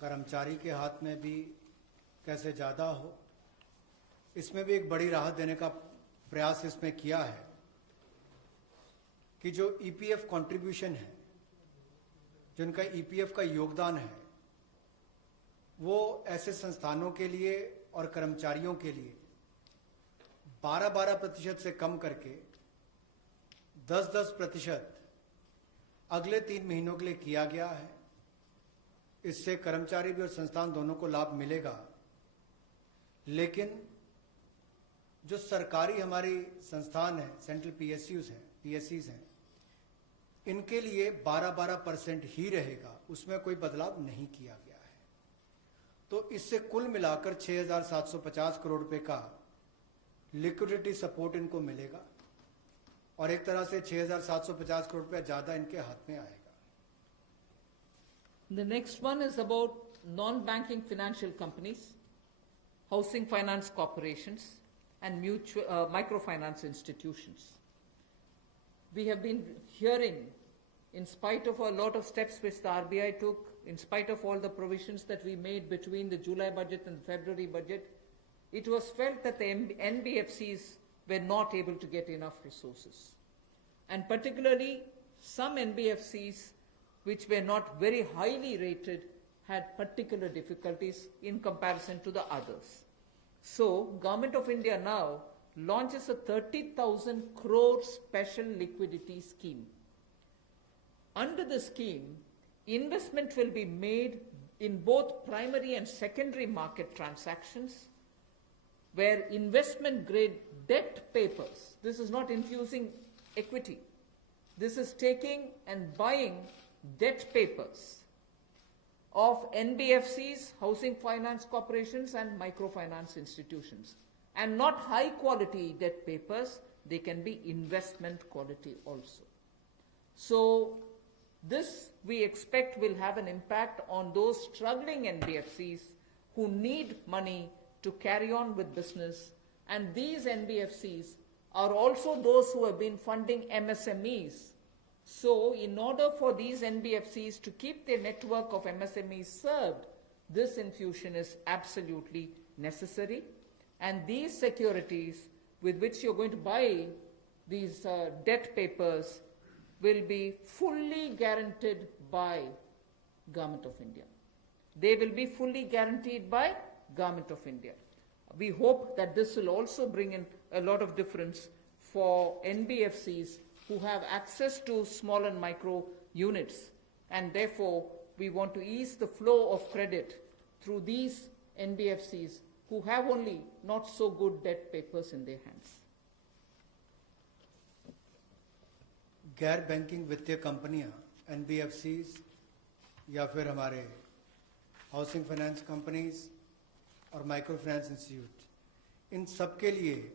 कर्मचारी के हाथ में भी कैसे ज़्यादा हो, इसमें भी एक बड़ी राहत देने का प्रयास इसमें किया है कि जो ईपीएफ कंट्रीब्यूशन है, जिनका ईपीएफ का योगदान है, वो ऐसे संस्थानों के लिए और कर्मचारियों के लिए 12% से कम करके 10% अगले 3 महीनों के लिए किया गया है। इससे कर्मचारी भी और संस्थान दोनों को लाभ मिलेगा। लेकिन जो सरकारी हमारी संस्थान है, सेंट्रल पीएससीज हैं, इनके लिए 12% ही रहेगा, उसमें कोई बदलाव नहीं किया गया है। तो इससे कुल मिलाकर 6,750 करोड़ रुपए का लिक्विडिटी सपोर्ट इनको मिलेगा और एक तरह से 6,750 करोड़ रुपया ज्यादा इनके हाथ में आएगा। The next one is about non-banking financial companies, housing finance corporations, and microfinance institutions. We have been hearing in spite of a lot of steps which the RBI took, in spite of all the provisions that we made between the July budget and the February budget, it was felt that the NBFCs were not able to get enough resources. And particularly, some NBFCs which were not very highly rated had particular difficulties in comparison to the others. So, Government of India now launches a 30,000 crore special liquidity scheme. Under the scheme, investment will be made in both primary and secondary market transactions where investment grade debt papers, this is not infusing equity, this is taking and buying debt papers of NBFCs, housing finance corporations and microfinance institutions, and not high quality debt papers, they can be investment quality also. So this we expect will have an impact on those struggling NBFCs who need money to carry on with business, and these NBFCs are also those who have been funding MSMEs. So in order for these NBFCs to keep their network of MSMEs served, this infusion is absolutely necessary, and these securities with which you're going to buy these debt papers will be fully guaranteed by Government of India. They will be fully guaranteed by Government of India. We hope that this will also bring in a lot of difference for NBFCs who have access to small and micro units, and therefore we want to ease the flow of credit through these NBFCs who have only not so good debt papers in their hands. गैर banking वित्तीय कंपनियां NBFCs या फिर हमारे housing finance companies और micro finance institute, इन सब के लिए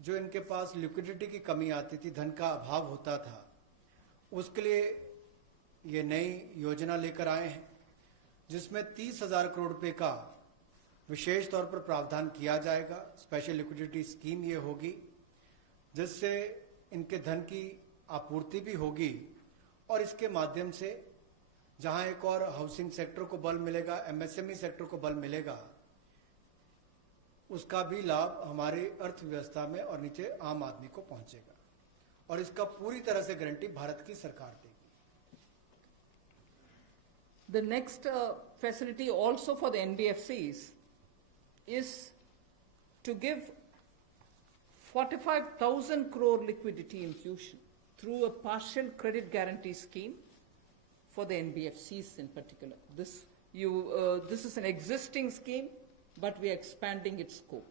जो इनके पास लिक्विडिटी की कमी आती थी, धन का अभाव होता था, उसके लिए ये नई योजना लेकर आए हैं जिसमें 30,000 करोड़ रुपए का विशेष तौर पर प्रावधान किया जाएगा। स्पेशल लिक्विडिटी स्कीम ये होगी जिससे इनके धन की आपूर्ति भी होगी, और इसके माध्यम से जहां एक और हाउसिंग सेक्टर को बल मिलेगा, एमएसएमई सेक्टर को बल मिलेगा, उसका भी लाभ हमारी अर्थव्यवस्था में और नीचे आम आदमी को पहुंचेगा, और इसका पूरी तरह से गारंटी भारत की सरकार देगी। The next facility also for the NBFCs is to give 45,000 crore liquidity infusion through a partial credit guarantee scheme for the NBFCs in particular. This is an existing scheme, but we are expanding its scope.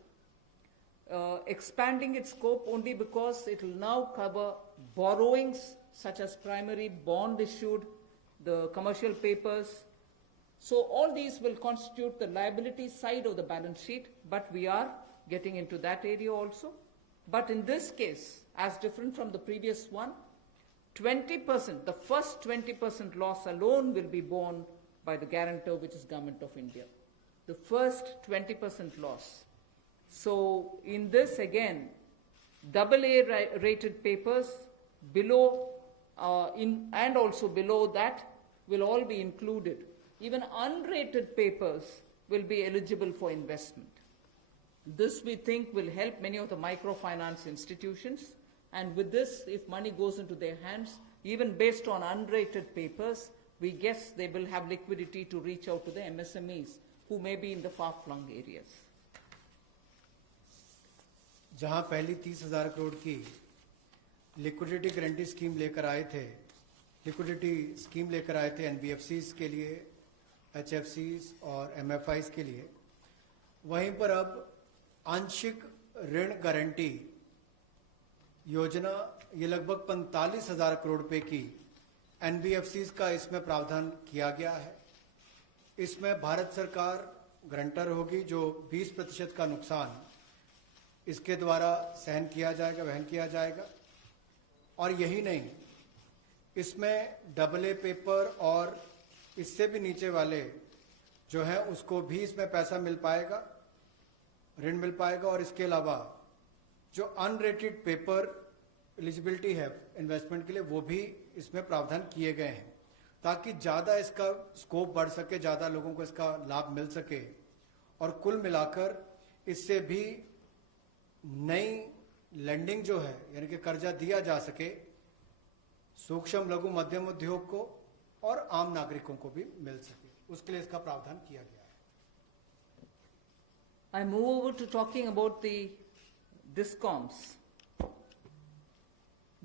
Expanding its scope only because it will now cover borrowings such as primary bond issued, the commercial papers. So all these will constitute the liability side of the balance sheet, but we are getting into that area also. But in this case, as different from the previous one, 20%, the first 20% loss alone will be borne by the guarantor, which is Government of India. The first 20% loss. So in this again, AA rated papers below and also below that will all be included. Even unrated papers will be eligible for investment. This we think will help many of the microfinance institutions, and with this, if money goes into their hands, even based on unrated papers, we guess they will have liquidity to reach out to the MSMEs who may be in the far-flung areas. जहां पहली 30,000 करोड़ की liquidity guarantee scheme लेकर आए थे, liquidity scheme लेकर आए थे NBFCs के लिए, एचएफसीज और एमएफआईज के लिए, वहीं पर अब आंशिक ऋण गारंटी योजना, ये लगभग 45,000 करोड़ रुपए की एनबीएफसीज का इसमें प्रावधान किया गया है। इसमें भारत सरकार गारंटर होगी, जो 20% का नुकसान इसके द्वारा सहन किया जाएगा, वहन किया जाएगा। और यही नहीं, इसमें AA पेपर और इससे भी नीचे वाले जो है उसको भी इसमें पैसा मिल पाएगा, ऋण मिल पाएगा। और इसके अलावा जो अनरेटेड पेपर एलिजिबिलिटी है इन्वेस्टमेंट के लिए, वो भी इसमें प्रावधान किए गए हैं ताकि ज़्यादा इसका स्कोप बढ़ सके, ज़्यादा लोगों को इसका लाभ मिल सके और कुल मिलाकर इससे भी नई लैंडिंग जो है यानी कि कर्जा दिया जा सके सूक्ष्म लघु मध्यम उद्योग को और आम नागरिकों को भी मिल सके, उसके लिए इसका प्रावधान किया गया है। I move over to talking about the DISCOMs.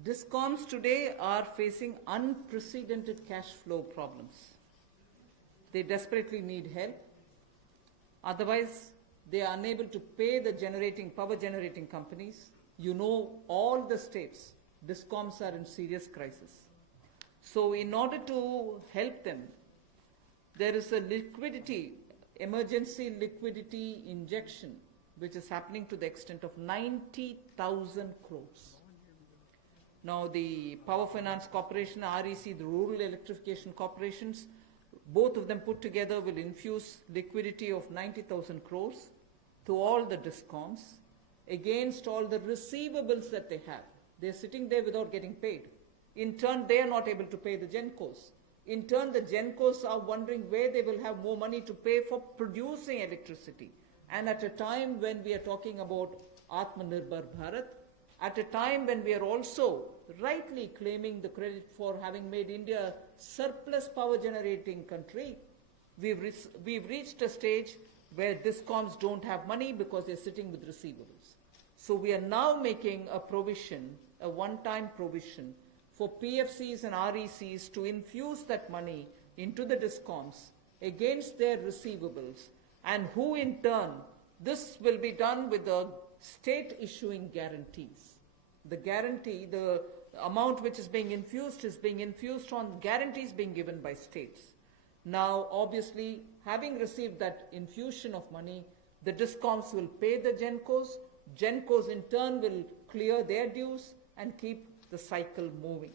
DISCOMs today are facing unprecedented cash flow problems. They desperately need help. Otherwise, they are unable to pay the power generating companies. You know, all the states, DISCOMs are in serious crisis. So in order to help them, there is a emergency liquidity injection, which is happening to the extent of 90,000 crores. Now the Power Finance Corporation, REC, the Rural Electrification Corporations, both of them put together will infuse liquidity of 90,000 crores to all the DISCOMs against all the receivables that they have. They're sitting there without getting paid. In turn, they are not able to pay the GENCOs. In turn, the GENCOs are wondering where they will have more money to pay for producing electricity. And at a time when we are talking about Atmanirbhar Bharat, at a time when we are also rightly claiming the credit for having made India a surplus power generating country, we've reached a stage where DISCOMs don't have money because they're sitting with receivables. So we are now making a provision, a one-time provision, for PFCs and RECs to infuse that money into the DISCOMs against their receivables, and who in turn, this will be done with the state issuing guarantees. The guarantee, the amount which is being infused on guarantees being given by states. Now, obviously, having received that infusion of money, the DISCOMs will pay the GENCOs. GENCOs in turn will clear their dues and keep the cycle moving.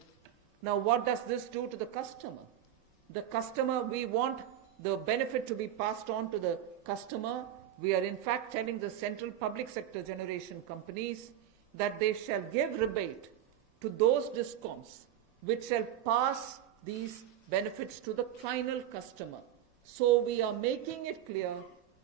Now, what does this do to the customer? The customer, we want the benefit to be passed on to the customer. We are in fact telling the central public sector generation companies that they shall give rebate to those DISCOMs which shall pass these benefits to the final customer. So we are making it clear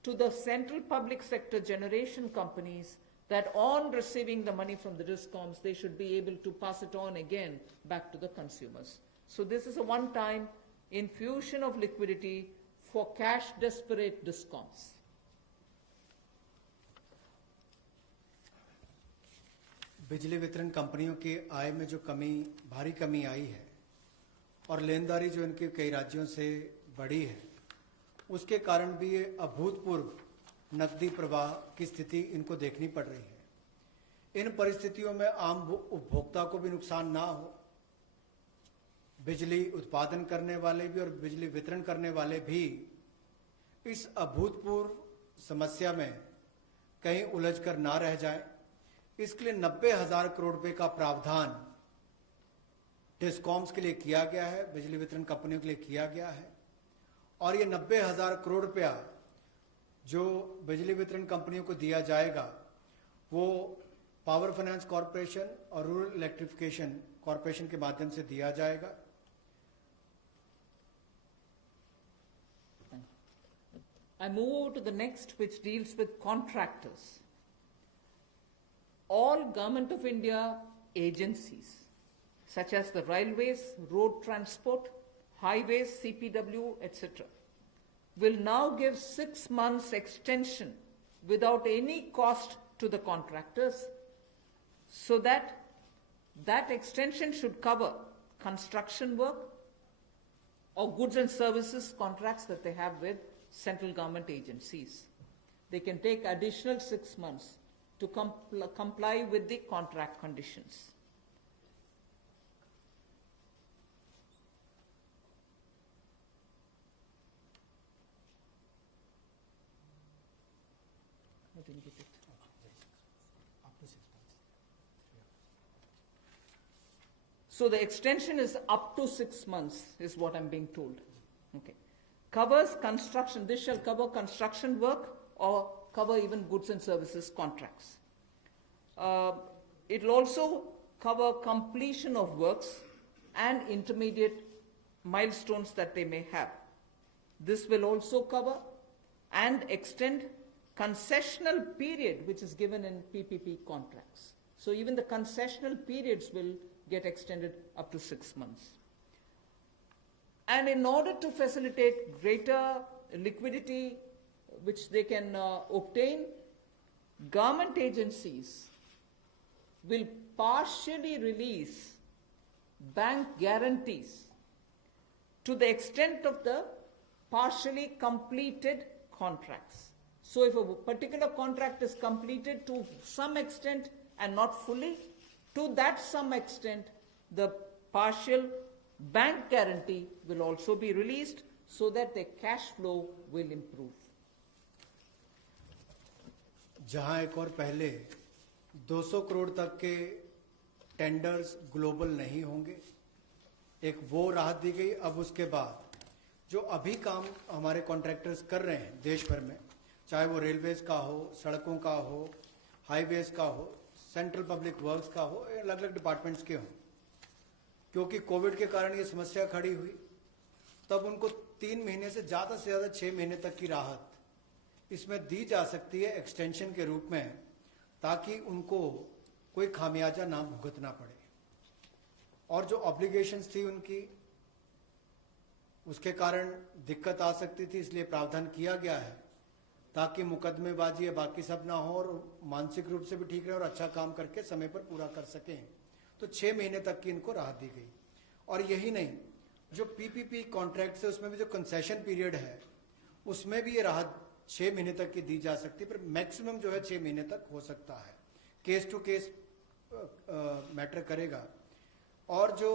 to the central public sector generation companies that on receiving the money from the DISCOMs, they should be able to pass it on again back to the consumers. So this is a one-time infusion of liquidity for cash-desperate DISCOMs. बिजली वितरण कंपनियों की आय में जो भारी कमी आई है और लेनदारी जो इनके कई राज्यों से बढ़ी है, उसके कारण भी ये अभूतपूर्व नकदी प्रवाह की स्थिति इनको देखनी पड़ रही है। इन परिस्थितियों में आम उपभोक्ता को भी नुकसान ना हो, बिजली उत्पादन करने वाले भी और बिजली वितरण करने वाले भी इस अभूतपूर्व समस्या में कहीं उलझकर ना रह जाएं, इसके लिए 90,000 करोड़ रुपए का प्रावधान डिस्कॉम्स के लिए किया गया है, बिजली वितरण कंपनियों के लिए किया गया है। और ये 90,000 करोड़ रुपया जो बिजली वितरण कंपनियों को दिया जाएगा वो पावर फाइनेंस कॉरपोरेशन और रूरल इलेक्ट्रिफिकेशन कॉरपोरेशन के माध्यम से दिया जाएगा। I move over to the next, which deals with contractors. All Government of India agencies, such as the railways, road transport, highways, CPW, etc., will now give 6 months extension without any cost to the contractors, so that extension should cover construction work or goods and services contracts that they have with central government agencies. They can take additional 6 months to comply with the contract conditions. I didn't get it. So the extension is up to 6 months, is what I'm being told. Okay. Covers construction. This shall cover construction work or cover even goods and services contracts. It will also cover completion of works and intermediate milestones that they may have. This will also cover and extend concessional period which is given in PPP contracts. So even the concessional periods will get extended up to 6 months. And in order to facilitate greater liquidity which they can obtain, government agencies will partially release bank guarantees to the extent of the partially completed contracts. So if a particular contract is completed to some extent and not fully, to that some extent, the partial bank guarantee will also be released so that the cash flow will improve. जहां एक और पहले 200 करोड़ तक के tenders global नहीं होंगे, एक वो राहत दी गई। अब उसके बाद जो अभी काम हमारे कॉन्ट्रैक्टर्स कर रहे हैं देश भर में, चाहे वो रेलवेज का हो, सड़कों का हो, हाईवेज का हो, सेंट्रल पब्लिक वर्क्स का हो, अलग अलग डिपार्टमेंट्स के हों, क्योंकि कोविड के कारण ये समस्या खड़ी हुई, तब उनको 3 महीने से ज़्यादा 6 महीने तक की राहत इसमें दी जा सकती है एक्सटेंशन के रूप में, ताकि उनको कोई खामियाजा ना भुगतना पड़े। और जो ऑब्लिगेशंस थी उनकी, उसके कारण दिक्कत आ सकती थी, इसलिए प्रावधान किया गया है ताकि मुकदमेबाजी या बाकी सब ना हो और मानसिक रूप से भी ठीक रहे और अच्छा काम करके समय पर पूरा कर सकें। तो 6 महीने तक की इनको राहत दी गई। और यही नहीं, जो पीपीपी कॉन्ट्रैक्ट है उसमें भी जो कंसेशन पीरियड है उसमें भी ये राहत 6 महीने तक की दी जा सकती है, पर मैक्सिमम जो है 6 महीने तक हो सकता है। केस टू केस मैटर करेगा। और जो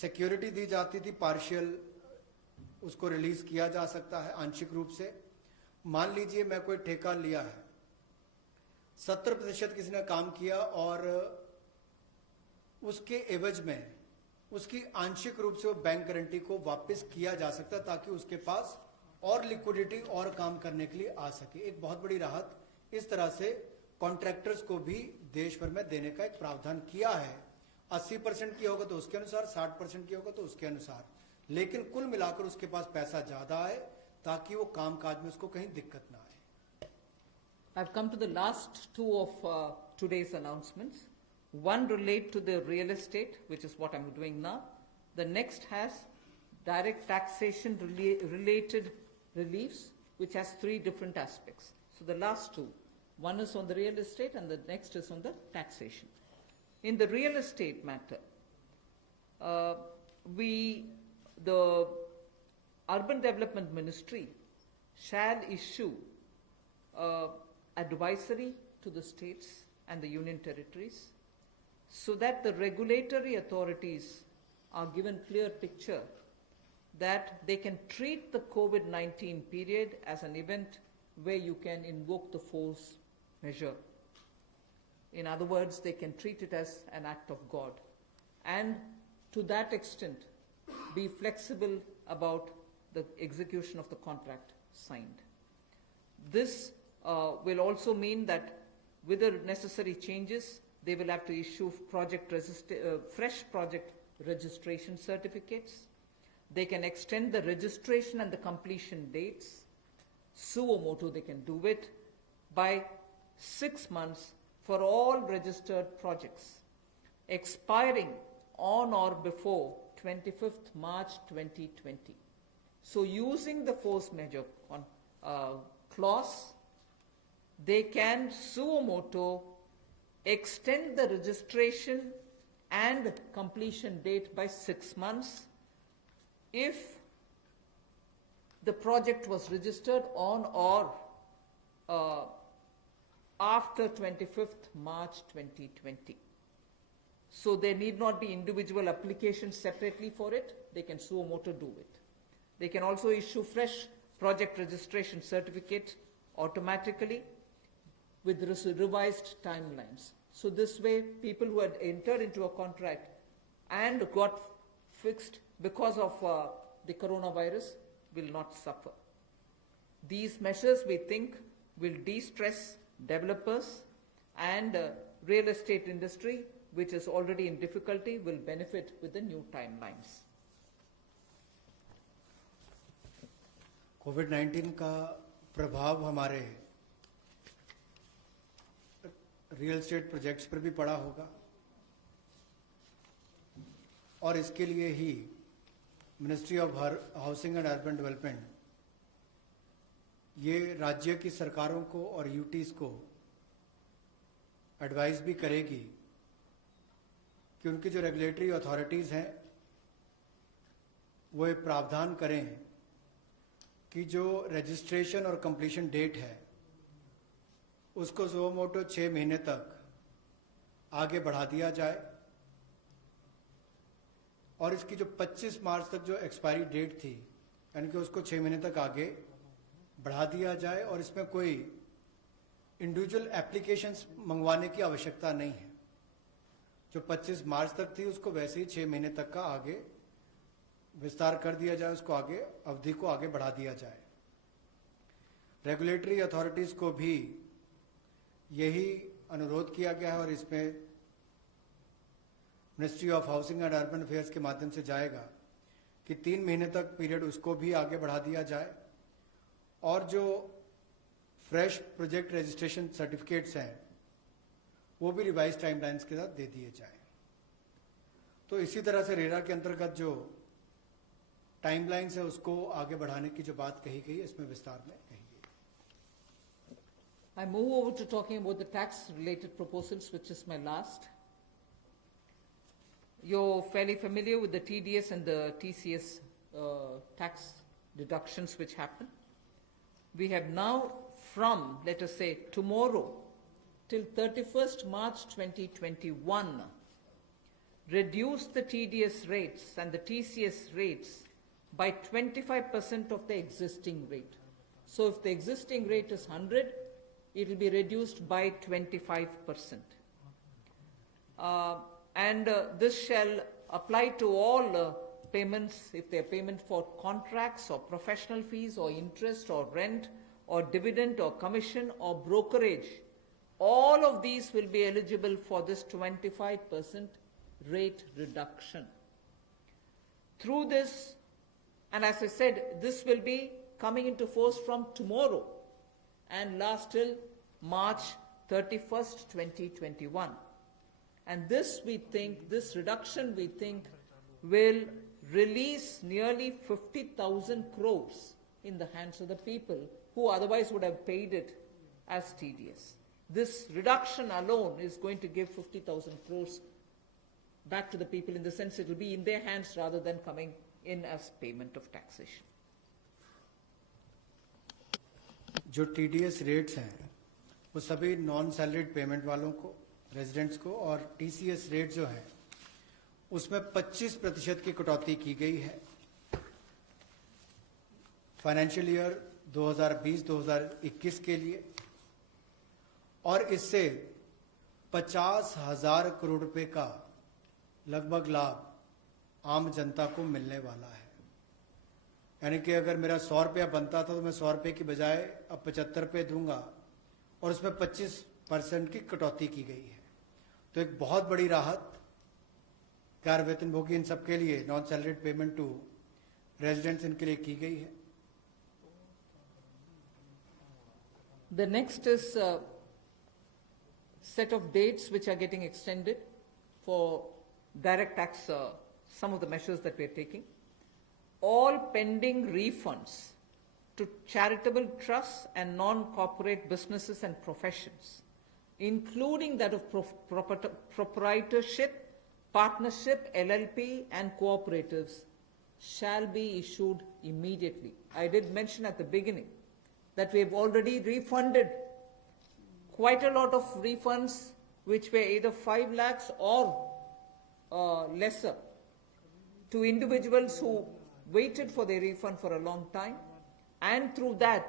सिक्योरिटी दी जाती थी पार्शियल, उसको रिलीज किया जा सकता है आंशिक रूप से। मान लीजिए मैं कोई ठेका लिया है, 70% किसी ने काम किया और उसके एवज में उसकी आंशिक रूप से वो बैंक गारंटी को वापस किया जा सकता है, ताकि उसके पास और लिक्विडिटी और काम करने के लिए आ सके। एक बहुत बड़ी राहत इस तरह से कॉन्ट्रैक्टर्स को भी देश भर में देने का एक प्रावधान किया है। 80% की होगा तो उसके अनुसार, 60% की होगा तो उसके अनुसार, लेकिन कुल मिलाकर उसके पास पैसा ज्यादा आए ताकि वो काम काज में उसको कहीं दिक्कत ना आए। I've come to the last two of today's announcements. One relate to the real estate, which is what I'm doing now. The next has direct taxation related reliefs, which has 3 different aspects. So the last two, one is on the real estate and the next is on the taxation. In the real estate matter, the Urban Development Ministry shall issue advisory to the states and the union territories so that the regulatory authorities are given clear picture that they can treat the COVID-19 period as an event where you can invoke the force measure. In other words, they can treat it as an act of God, and to that extent be flexible about the execution of the contract signed. This will also mean that with the necessary changes, they will have to issue fresh project registration certificates. They can extend the registration and the completion dates. Suo motu, they can do it by 6 months for all registered projects, expiring on or before 25th March 2020. So using the force majeure clause, they can suo motu extend the registration and completion date by 6 months if the project was registered on or after 25th March 2020. So there need not be individual applications separately for it. They can suo motu do it. They can also issue fresh project registration certificate automatically with revised timelines. So this way, people who had entered into a contract and got fixed because of the coronavirus will not suffer. These measures, we think, will de-stress developers and real estate industry which is already in difficulty, will benefit with the new timelines. कोविड-19 का प्रभाव हमारे real estate projects पर भी पड़ा होगा और इसके लिए ही ministry of housing and urban development ये राज्य की सरकारों को और यूटीज को एडवाइस भी करेगी कि उनकी जो रेगुलेटरी अथॉरिटीज हैं वो एक प्रावधान करें कि जो रजिस्ट्रेशन और कंप्लीशन डेट है उसको सुओ मोटो 6 महीने तक आगे बढ़ा दिया जाए और इसकी जो 25 मार्च तक जो एक्सपायरी डेट थी यानी कि उसको 6 महीने तक आगे बढ़ा दिया जाए और इसमें कोई इंडिविजुअल एप्लीकेशंस मंगवाने की आवश्यकता नहीं है। जो 25 मार्च तक थी उसको वैसे ही 6 महीने तक का आगे विस्तार कर दिया जाए, उसको आगे अवधि को आगे बढ़ा दिया जाए। रेगुलेटरी अथॉरिटीज को भी यही अनुरोध किया गया है और इसमें ministry of housing and urban affairs के माध्यम से जाएगा कि 3 महीने तक पीरियड उसको भी आगे बढ़ा दिया जाए और जो फ्रेश प्रोजेक्ट रजिस्ट्रेशन सर्टिफिकेट्स हैं वो भी रिवाइज टाइमलाइंस के साथ दे दिए जाए। तो इसी तरह से रेरा के अंतर्गत जो टाइमलाइंस है उसको आगे बढ़ाने की जो बात कही गई है इसमें विस्तार में कही गई। I move over to talking about the tax-related proposals, which is my last. You're fairly familiar with the TDS and the TCS tax deductions which happen. We have now from, let us say, tomorrow till 31st March 2021, reduced the TDS rates and the TCS rates by 25% of the existing rate. So if the existing rate is 100, it will be reduced by 25%. This shall apply to all payments, if they are payment for contracts or professional fees or interest or rent or dividend or commission or brokerage. All of these will be eligible for this 25% rate reduction. Through this, and as I said, this will be coming into force from tomorrow and last till March 31st, 2021. And this we think, this reduction we think will release nearly 50,000 crores in the hands of the people who otherwise would have paid it as TDS. This reduction alone is going to give 50,000 crores back to the people, in the sense it will be in their hands rather than coming in as payment of taxation. जो TDS rates हैं वो सभी non salaried payment वालों को, residents को, और TCS rate जो है उसमें 25% की कटौती की गई है फाइनेंशियल ईयर 2020-2021 के लिए, और इससे 50,000 करोड़ रुपए का लगभग लाभ आम जनता को मिलने वाला है। यानी कि अगर मेरा 100 रुपया बनता था तो मैं 100 रुपये की बजाय अब 75 रुपये दूंगा और उसमें 25% की कटौती की गई है। तो एक बहुत बड़ी राहत गैर वेतनभोगी इन सबके लिए, non salaried payment to residents, इनके लिए की गई है। The next is a set of dates which are getting extended for direct tax, some of the measures that we are taking. All pending refunds to charitable trusts and non-corporate businesses and professions, including that of proprietorship, partnership, LLP and cooperatives, shall be issued immediately. I did mention at the beginning that we have already refunded quite a lot of refunds which were either 5 lakhs or lesser to individuals who waited for their refund for a long time, and through that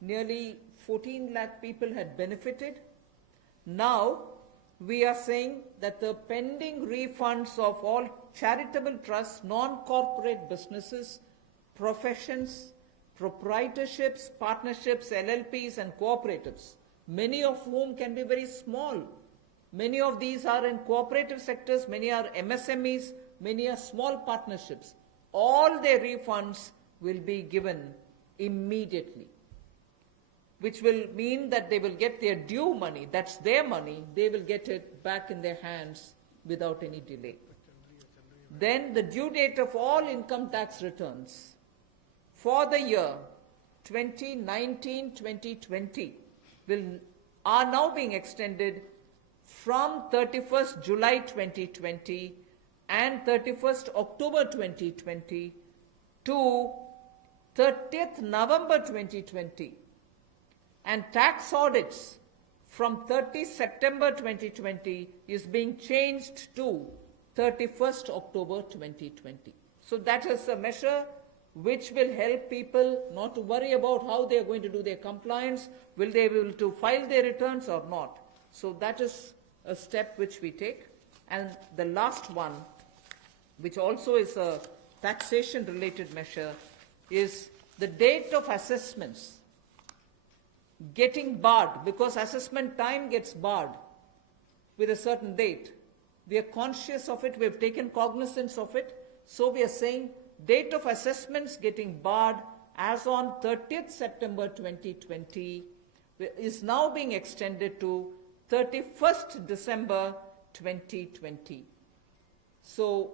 nearly 14 lakh people had benefited. Now we are saying that the pending refunds of all charitable trusts, non-corporate businesses, professions, proprietorships, partnerships, LLPs and cooperatives, many of whom can be very small, Many of these are in cooperative sectors, many are MSMEs, many are small partnerships. All their refunds will be given immediately, which will mean that they will get their due money, that's their money, they will get it back in their hands without any delay. Then the due date of all income tax returns for the year 2019-2020 are now being extended from 31st July 2020 and 31st October 2020 to 30th November 2020, and tax audits from 30 September 2020 is being changed to 31st October 2020. So that is a measure which will help people not to worry about how they are going to do their compliance, will they be able to file their returns or not. So that is a step which we take. And the last one, which also is a taxation related measure, is the date of assessments getting barred, because assessment time gets barred with a certain date. We are conscious of it, we have taken cognizance of it, so we are saying date of assessments getting barred as on 30th September 2020 is now being extended to 31st December 2020. So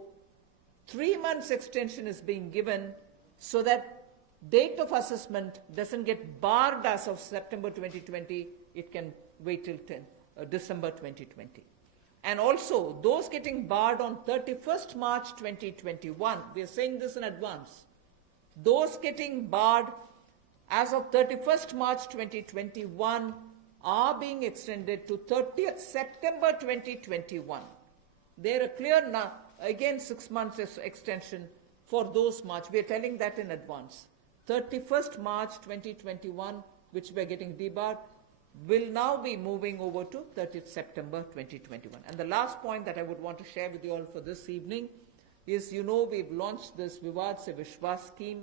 3 months extension is being given so that date of assessment doesn't get barred as of September 2020, it can wait till December 2020. And also, those getting barred on 31st March 2021, we are saying this in advance, those getting barred as of 31st March 2021 are being extended to 30th September 2021. They're a clear, again 6 months extension for those March. We are telling that in advance. 31st March 2021, which we are getting debarred, will now be moving over to 30th September 2021. And the last point that I would want to share with you all for this evening is, you know, we've launched this Vivad Se Vishwas scheme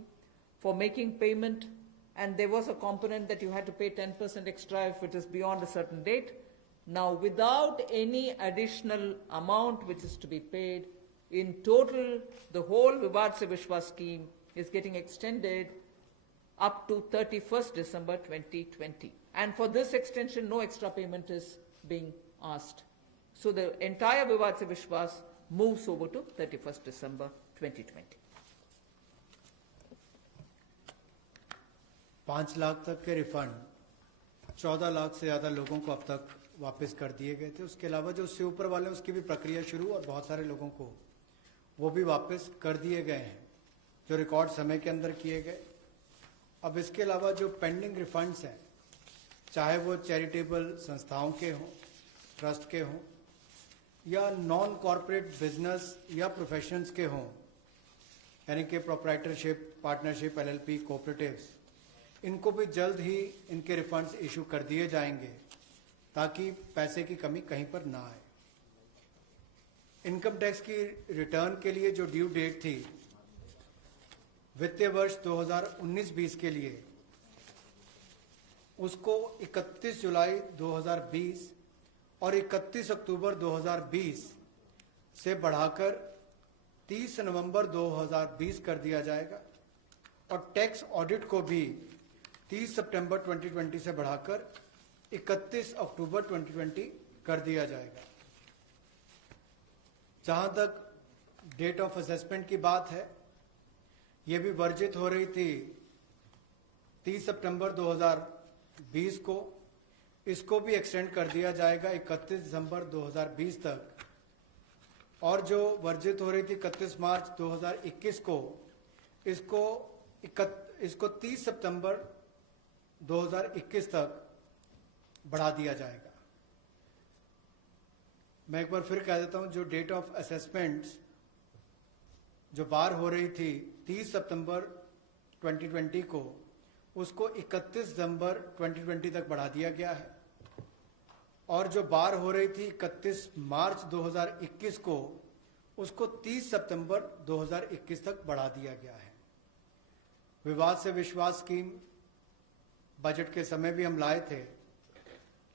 for making payment, and there was a component that you had to pay 10% extra if it is beyond a certain date. Now, without any additional amount which is to be paid, in total, the whole Vivad Se Vishwas scheme is getting extended up to 31st December 2020. And for this extension, no extra payment is being asked. So the entire Vivad Se Vishwas moves over to 31st December 2020. 5 lakh तक के refund 14 lakh से ज़्यादा लोगों को अब तक वापस कर दिए गए थे। उसके अलावा जो उससे ऊपर वाले उसकी भी प्रक्रिया शुरू, और बहुत सारे लोगों को वो भी वापस कर दिए गए हैं जो रिकॉर्ड समय के अंदर किए गए। अब इसके अलावा जो पेंडिंग रिफंड्स हैं, चाहे वो चैरिटेबल संस्थाओं के हों, ट्रस्ट के हों, या नॉन कॉरपोरेट बिजनेस या प्रोफेशंस के हों, यानी कि प्रोप्राइटरशिप, पार्टनरशिप, एलएलपी, कोऑपरेटिव्स, इनको भी जल्द ही इनके रिफंड्स इशू कर दिए जाएंगे ताकि पैसे की कमी कहीं पर ना आए। इनकम टैक्स की रिटर्न के लिए जो ड्यू डेट थी वित्तीय वर्ष 2019-20 के लिए, उसको 31 जुलाई 2020 और 31 अक्टूबर 2020 से बढ़ाकर 30 नवंबर 2020 कर दिया जाएगा, और टैक्स ऑडिट को भी 30 सितंबर 2020 से बढ़ाकर 31 अक्टूबर 2020 कर दिया जाएगा। जहां तक डेट ऑफ असेसमेंट की बात है, ये भी वर्जित हो रही थी 30 सितंबर 2020 को, इसको भी एक्सटेंड कर दिया जाएगा 31 दिसंबर 2020 तक, और जो वर्जित हो रही थी 31 मार्च 2021 को, इसको 30 सितंबर 2021 तक बढ़ा दिया जाएगा। मैं एक बार फिर कह देता हूं, जो डेट ऑफ असेसमेंट्स जो बार हो रही थी 30 सितंबर 2020 को, उसको 31 दिसंबर 2020 तक बढ़ा दिया गया है, और जो बार हो रही थी 31 मार्च 2021 को, उसको 30 सितंबर 2021 तक बढ़ा दिया गया है। विवाद से विश्वास स्कीम बजट के समय भी हम लाए थे,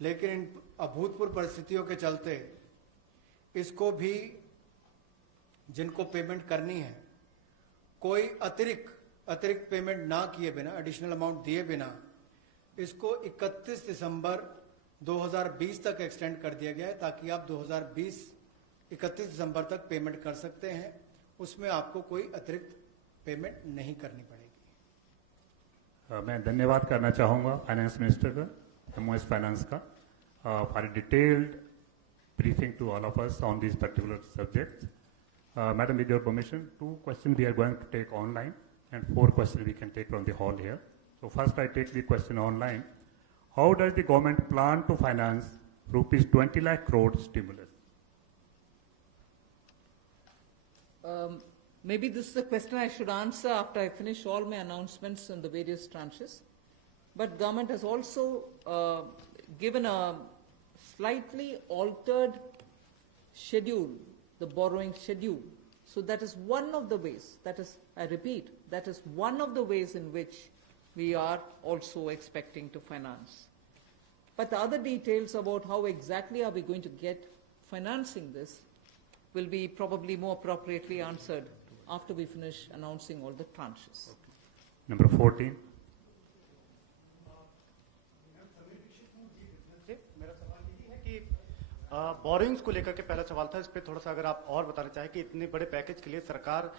लेकिन अभूतपूर्व परिस्थितियों के चलते इसको भी जिनको पेमेंट करनी है कोई अतिरिक्त पेमेंट ना किए बिना, एडिशनल अमाउंट दिए बिना इसको 31 दिसंबर 2020 तक एक्सटेंड कर दिया गया है, ताकि आप 31 दिसंबर तक पेमेंट कर सकते हैं। उसमें आपको कोई अतिरिक्त पेमेंट नहीं करनी पड़ेगी। मैं धन्यवाद करना चाहूँगा फाइनेंस मिनिस्टर का, MOS फाइनेंस का, for detailed briefing to all of us on these particular subjects. Madam, with your permission, 2 questions we are going to take online and 4 questions we can take from the hall here. So first I take the question online. How does the government plan to finance rupees 20 lakh crore stimulus? Maybe this is a question I should answer after I finish all my announcements on the various tranches. But government has also given a slightly altered schedule, the borrowing schedule. So that is one of the ways, that is, I repeat, that is one of the ways in which we are also expecting to finance. But the other details about how exactly are we going to get financing this will be probably more appropriately answered after we finish announcing all the tranches. Number 14. Borings को लेकर के पहला सवाल था, इस पे थोड़ा सा अगर आप और बताना चाहें कि इतने बड़े पैकेज के लिए सरकार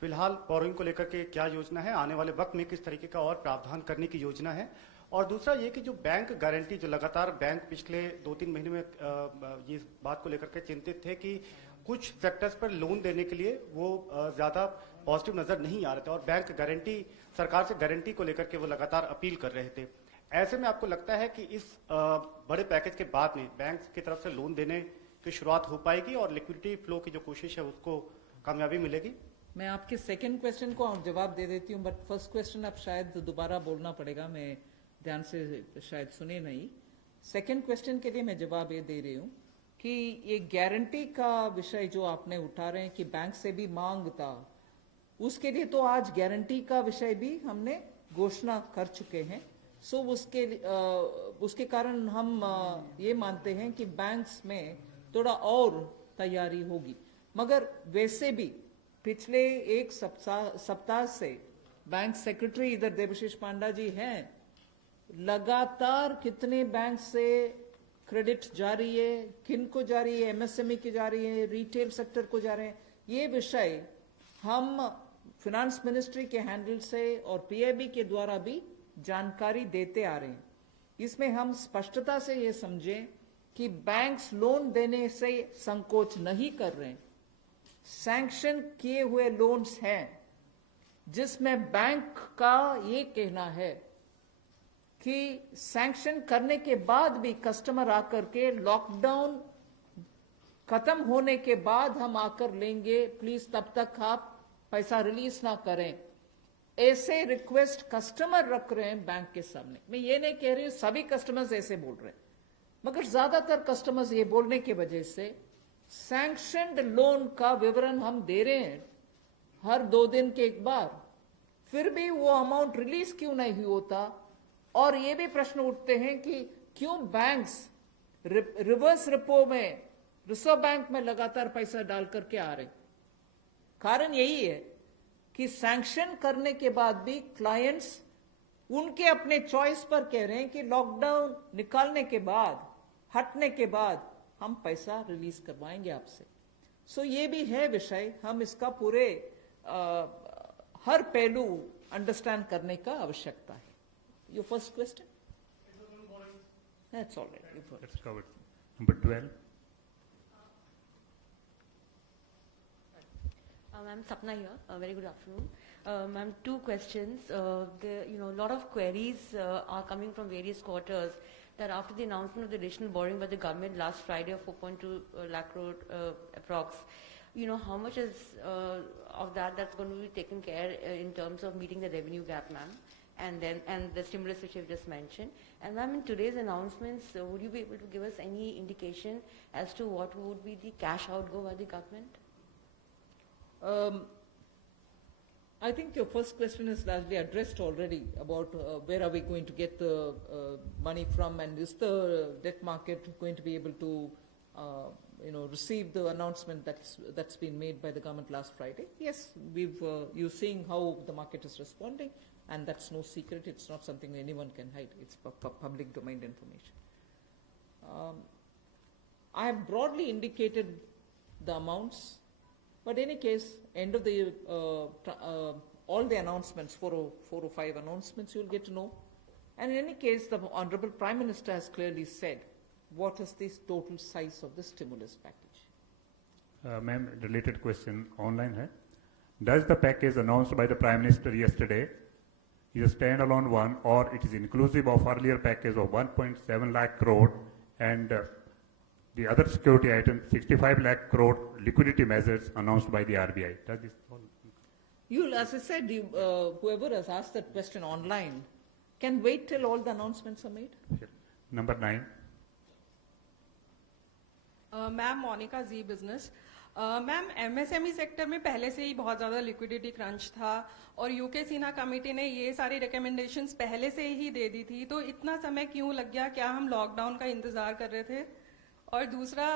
फिलहाल बोरिंग को लेकर के क्या योजना है, आने वाले वक्त में किस तरीके का और प्रावधान करने की योजना है, और दूसरा ये कि जो बैंक गारंटी, जो लगातार बैंक पिछले 2-3 महीने में ये इस बात को लेकर के चिंतित थे कि कुछ सेक्टर्स पर लोन देने के लिए वो ज्यादा पॉजिटिव नजर नहीं आ रहे थे और बैंक गारंटी, सरकार से गारंटी को लेकर के वो लगातार अपील कर रहे थे। ऐसे में आपको लगता है कि इस बड़े पैकेज के बाद में बैंक की तरफ से लोन देने की शुरुआत हो पाएगी और लिक्विडिटी फ्लो की जो कोशिश है उसको कामयाबी मिलेगी? मैं आपके सेकंड क्वेश्चन को जवाब दे देती हूँ, बट फर्स्ट क्वेश्चन अब शायद दोबारा बोलना पड़ेगा, मैं ध्यान से शायद सुने नहीं। सेकंड क्वेश्चन के लिए मैं जवाब ये दे रही हूँ कि ये गारंटी का विषय जो आपने उठा रहे हैं कि बैंक से भी मांग था, उसके लिए तो आज गारंटी का विषय भी हमने घोषणा कर चुके हैं। सो उसके कारण हम ये मानते हैं कि बैंक्स में थोड़ा और तैयारी होगी। मगर वैसे भी पिछले एक सप्ताह से बैंक सेक्रेटरी इधर देवशीष पांडा जी हैं, लगातार कितने बैंक से क्रेडिट जा रही है, किन को जा रही है, MSME की जा रही है, रिटेल सेक्टर को जा रहे हैं, ये विषय हम फिनेंस मिनिस्ट्री के हैंडल से और PIB के द्वारा भी जानकारी देते आ रहे हैं। इसमें हम स्पष्टता से ये समझें कि बैंक्स लोन देने से संकोच नहीं कर रहे हैं। सैंक्शन किए हुए लोन्स हैं जिसमें बैंक का ये कहना है कि सैंक्शन करने के बाद भी कस्टमर आकर के लॉकडाउन खत्म होने के बाद हम आकर लेंगे, प्लीज तब तक आप पैसा रिलीज ना करें। ऐसे रिक्वेस्ट कस्टमर रख रहे हैं बैंक के सामने। मैं ये नहीं कह रही हूं सभी कस्टमर्स ऐसे बोल रहे हैं, मगर ज्यादातर कस्टमर्स ये बोलने की वजह से सैंक्शनड लोन का विवरण हम दे रहे हैं हर 2 दिन के एक बार, फिर भी वो अमाउंट रिलीज क्यों नहीं होता। और ये भी प्रश्न उठते हैं कि क्यों बैंक्स रिवर्स रिपो में, रिजर्व बैंक में लगातार पैसा डाल करके आ रहे। कारण यही है कि सैंक्शन करने के बाद भी क्लाइंट्स उनके अपने चॉइस पर कह रहे हैं कि लॉकडाउन निकालने के बाद, हटने के बाद हम पैसा रिलीज करवाएंगे आपसे। सो ये भी है विषय, हम इसका पूरे हर पहलू अंडरस्टैंड करने का आवश्यकता है। Your first question? That's all right. That's covered. Number 12. I'm Sapna here. Very good afternoon. Ma'am, 2 questions. A lot of queries are coming from various quarters that after the announcement of the additional borrowing by the government last Friday of 4.2 lakh crore approx, how much is of that's going to be taken care in terms of meeting the revenue gap, ma'am? And the stimulus which you've just mentioned. And ma'am, in today's announcements, would you be able to give us any indication as to what would be the cash outgo by the government? I think your first question is largely addressed already about where are we going to get the money from, and is the debt market going to be able to, receive the announcement that's been made by the government last Friday? Yes, you're seeing how the market is responding, and that's no secret. It's not something anyone can hide. It's public domain information. I have broadly indicated the amounts. But in any case, end of the all the announcements, 4 or 5 announcements, you'll get to know. And in any case, the Honorable Prime Minister has clearly said what is the total size of the stimulus package. Ma'am, related question online hai. Does the package announced by the Prime Minister yesterday is a standalone one, or it is inclusive of earlier package of 1.7 lakh crore and the other security item 65 lakh crore liquidity measures announced by the RBI? Does this all? As I said, whoever has asked that question online can wait till all the announcements are made. Number 9. Ma'am Monika ji business ma'am MSME sector में पहले से ही बहुत ज़्यादा liquidity crunch था और UK Sinha committee ने ये सारी रिकमेंडेशंस पहले से ही दे दी थी, तो इतना समय क्यों लग गया? क्या हम लॉकडाउन का इंतज़ार कर रहे थे? और दूसरा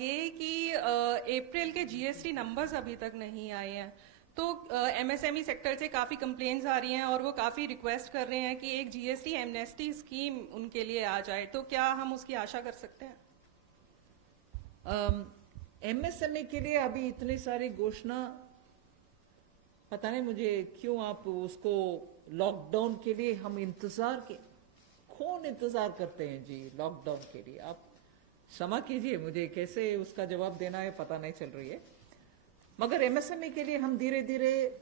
ये कि अप्रैल के जीएसटी नंबर्स अभी तक नहीं आए हैं, तो एमएसएमई सेक्टर से काफ़ी कंप्लेंट्स आ रही हैं और वो काफ़ी रिक्वेस्ट कर रहे हैं कि एक जीएसटी एमनेस्टी स्कीम उनके लिए आ जाए, तो क्या हम उसकी आशा कर सकते हैं? एमएसएमई के लिए अभी इतनी सारी घोषणा, पता नहीं मुझे क्यों आप उसको लॉकडाउन के लिए हम इंतजार के, कौन इंतजार करते हैं जी लॉकडाउन के लिए? आप क्षमा कीजिए, मुझे कैसे उसका जवाब देना है पता नहीं चल रही है। मगर एमएसएमई के लिए हम धीरे धीरे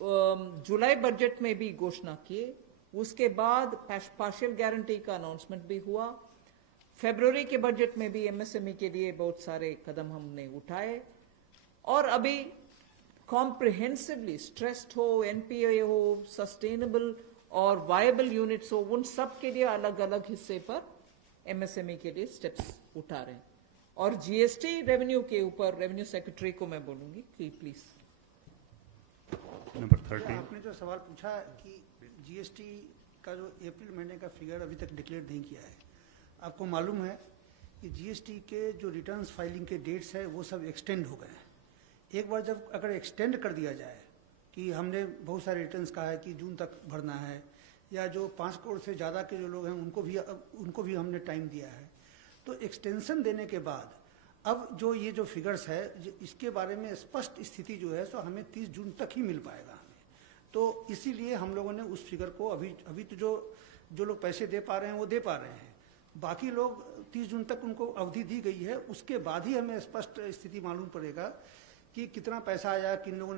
जुलाई बजट में भी घोषणा किए, उसके बाद पार्शियल गारंटी का अनाउंसमेंट भी हुआ, फरवरी के बजट में भी एमएसएमई के लिए बहुत सारे कदम हमने उठाए, और अभी कॉम्प्रिहेंसिवली स्ट्रेस्ड हो, एनपीए हो, सस्टेनेबल और वायबल यूनिट्स हो, उन सब के लिए अलग अलग हिस्से पर एमएसएमई के लिए स्टेप्स उठा रहे हैं। और जीएसटी रेवेन्यू के ऊपर रेवेन्यू सेक्रेटरी को मैं बोलूंगी कि प्लीज। नंबर 13। आपने जो सवाल पूछा कि जीएसटी का जो अप्रैल महीने का फिगर अभी तक डिक्लेयर नहीं किया है, आपको मालूम है कि जीएसटी के जो रिटर्न्स फाइलिंग के डेट्स है वो सब एक्सटेंड हो गए हैं। एक बार जब अगर एक्सटेंड कर दिया जाए कि हमने बहुत सारे रिटर्न्स कहा है कि जून तक भरना है, या जो 5 करोड़ से ज़्यादा के जो लोग हैं उनको भी हमने टाइम दिया है, तो एक्सटेंशन देने के बाद अब जो ये जो फिगर्स है इसके बारे में स्पष्ट स्थिति जो है सो हमें 30 जून तक ही मिल पाएगा हमें। तो इसीलिए हम लोगों ने उस फिगर को अभी तो जो लोग पैसे दे पा रहे हैं वो दे पा रहे हैं, बाकी लोग 30 जून तक उनको अवधि दी गई है, उसके बाद ही हमें स्पष्ट स्थिति मालूम पड़ेगा कि कितना पैसा आया, किन लोगों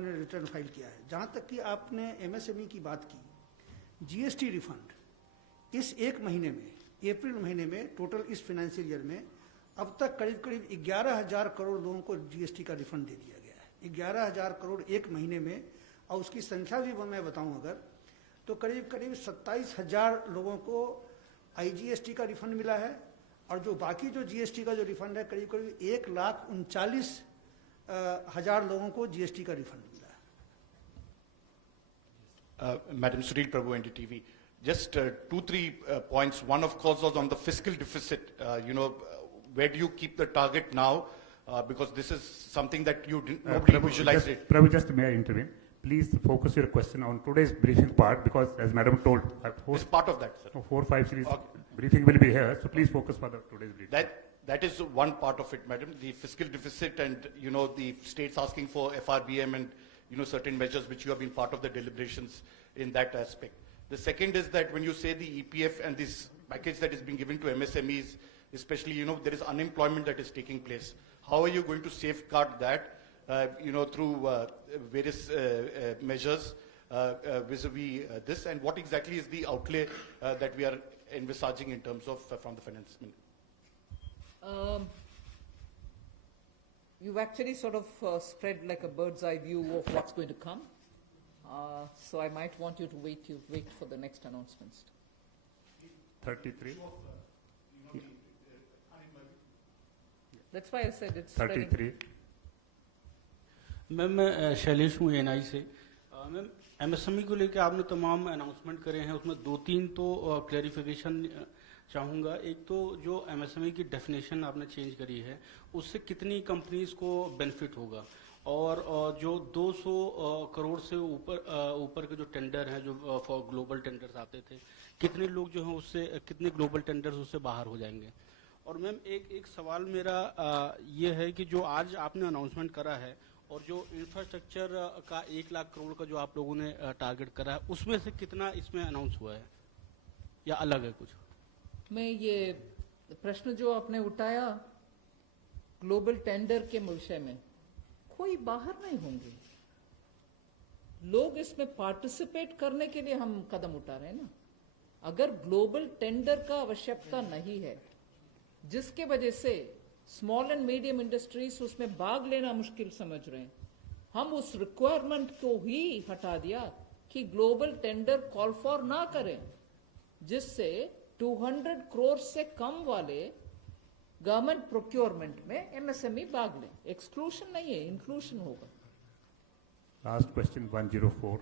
ने रिटर्न फाइल किया है। जहाँ तक कि आपने एमएसएमई की बात की, जीएसटी रिफंड इस एक महीने में, अप्रैल महीने में टोटल इस फाइनेंशियल ईयर में अब तक करीब 11,000 करोड़ लोगों को जीएसटी का रिफंड दे दिया गया है। 11,000 करोड़ एक महीने में, और उसकी संख्या भी मैं बताऊं अगर तो करीब 27,000 लोगों को आईजीएसटी का रिफंड मिला है, और जो बाकी जो जीएसटी का जो रिफंड है करीब 1,39,000 लोगों को जीएसटी का रिफंड मिला है। Madam Sunil Prabhu, NDTV. Just 2-3 points. One, of course, was on the fiscal deficit. Where do you keep the target now? Because this is something that nobody visualized it. Prabhu, just may I intervene? Please focus your question on today's briefing part, because as Madam told, It's part of that, sir. 4-5 series briefing will be here, so please focus for the today's briefing. That is one part of it, madam. The fiscal deficit and, the states asking for FRBM and, certain measures which you have been part of the deliberations in that aspect. The second is that when you say the EPF and this package that is being given to MSMEs, especially, there is unemployment that is taking place. How are you going to safeguard that, through various measures vis-a-vis this, and what exactly is the outlay that we are envisaging in terms of from the finance minister? You've actually sort of spread like a bird's eye view of what's going to come. So I might want you to wait for the next announcements. 33. That's why I said it's spreading. 33. Ma'am मैं शैलेश हूँ ANI से। Ma'am MSME को लेकर आपने तमाम announcement करे हैं, उसमें 2-3 तो क्लैरिफिकेशन चाहूँगा। एक तो जो एमएसएमई की डेफिनेशन आपने चेंज करी है, उससे कितनी कंपनीज को बेनिफिट होगा, और जो 200 करोड़ से ऊपर के जो टेंडर हैं, जो फॉर ग्लोबल टेंडर्स आते थे, कितने लोग जो हैं उससे, कितने ग्लोबल टेंडर्स उससे बाहर हो जाएंगे। और मैम एक सवाल मेरा ये है कि जो आज आपने अनाउंसमेंट करा है और जो इंफ्रास्ट्रक्चर का 1 लाख करोड़ का जो आप लोगों ने टारगेट करा है, उसमें से कितना इसमें अनाउंस हुआ है या अलग है कुछ? मैं ये प्रश्न जो आपने उठाया ग्लोबल टेंडर के विषय में, कोई बाहर नहीं होंगे लोग, इसमें पार्टिसिपेट करने के लिए हम कदम उठा रहे हैं ना। अगर ग्लोबल टेंडर का आवश्यकता नहीं है, जिसके वजह से स्मॉल एंड मीडियम इंडस्ट्रीज उसमें भाग लेना मुश्किल समझ रहे हैं, हम उस रिक्वायरमेंट को ही हटा दिया कि ग्लोबल टेंडर कॉल फॉर ना करें, जिससे 200 करोड़ से कम वाले गवर्नमेंट प्रोक्योरमेंट में एमएसएमई भाग लें। एक्सक्लूशन नहीं है, इंक्लूशन होगा। Last question 104।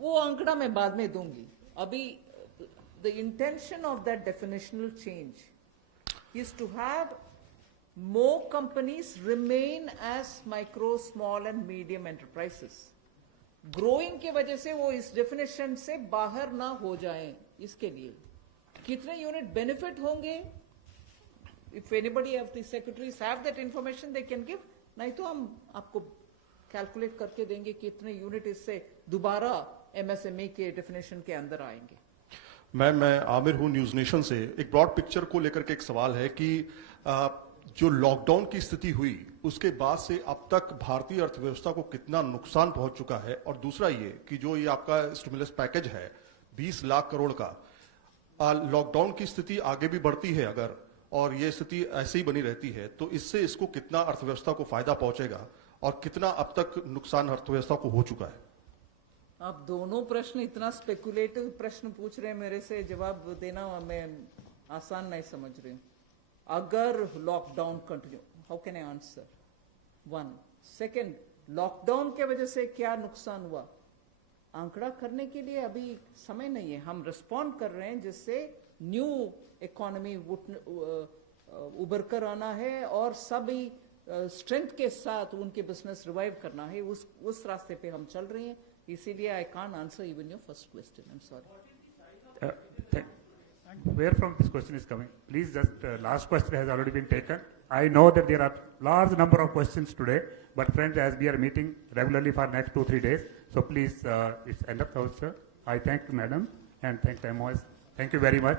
वो आंकड़ा मैं बाद में दूंगी। अभी the intention of that definitional change is to have more companies remain as micro, small and medium enterprises. Growing के वजह से वो इस definition से बाहर ना हो जाएं, इसके लिए कितने यूनिट बेनिफिट होंगे, if anybody of the secretaries have that information they can give, नहीं तो हम आपको कैलकुलेट करके देंगे कितने यूनिट इससे दोबारा एमएसएमई के डेफिनेशन के अंदर आएंगे। मैं आमिर हूं न्यूज नेशन से। एक ब्रॉड पिक्चर को लेकर के एक सवाल है कि जो लॉकडाउन की स्थिति हुई उसके बाद से अब तक भारतीय अर्थव्यवस्था को कितना नुकसान पहुंच चुका है, और दूसरा ये कि जो ये आपका स्टिमुलस पैकेज है 20 लाख करोड़ का, लॉकडाउन की स्थिति आगे भी बढ़ती है अगर, और ये स्थिति ऐसे ही बनी रहती है, तो इससे इसको कितना अर्थव्यवस्था को फायदा पहुंचेगा और कितना अब तक नुकसान अर्थव्यवस्था को हो चुका है? आप दोनों प्रश्न इतना स्पेकुलेटिव प्रश्न पूछ रहे हैं, मेरे से जवाब देना मैं आसान नहीं समझ रही हूँ। अगर lockdown continue, how can I answer? 1 second, lockdown के वजह से क्या नुकसान हुआ आंकड़ा करने के लिए अभी समय नहीं है। हम रिस्पॉन्ड कर रहे हैं जिससे न्यू इकोनॉमी उभर कर आना है और सभी स्ट्रेंथ के साथ उनके बिजनेस रिवाइव करना है, उस रास्ते पे हम चल रहे हैं। इसीलिए I can't answer even your first question. I'm sorry. Where from this question is coming? Please just, last question has already been taken. I know that there are large number of questions today, but friends, as we are meeting regularly for next 2-3 days, so please, it's enough also. I thank madam and thank the MOS. Thank you very much.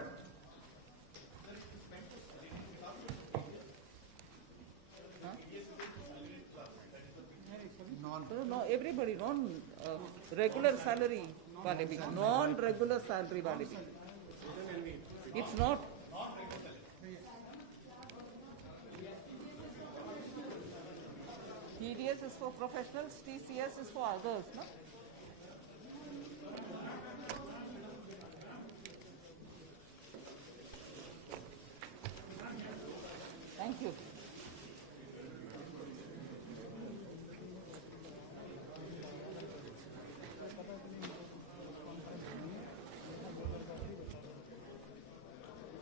No, everybody, regular salary वाले भी, non-regular salary वाले भी. It's not. TDS is for professionals, TCS is for others, no?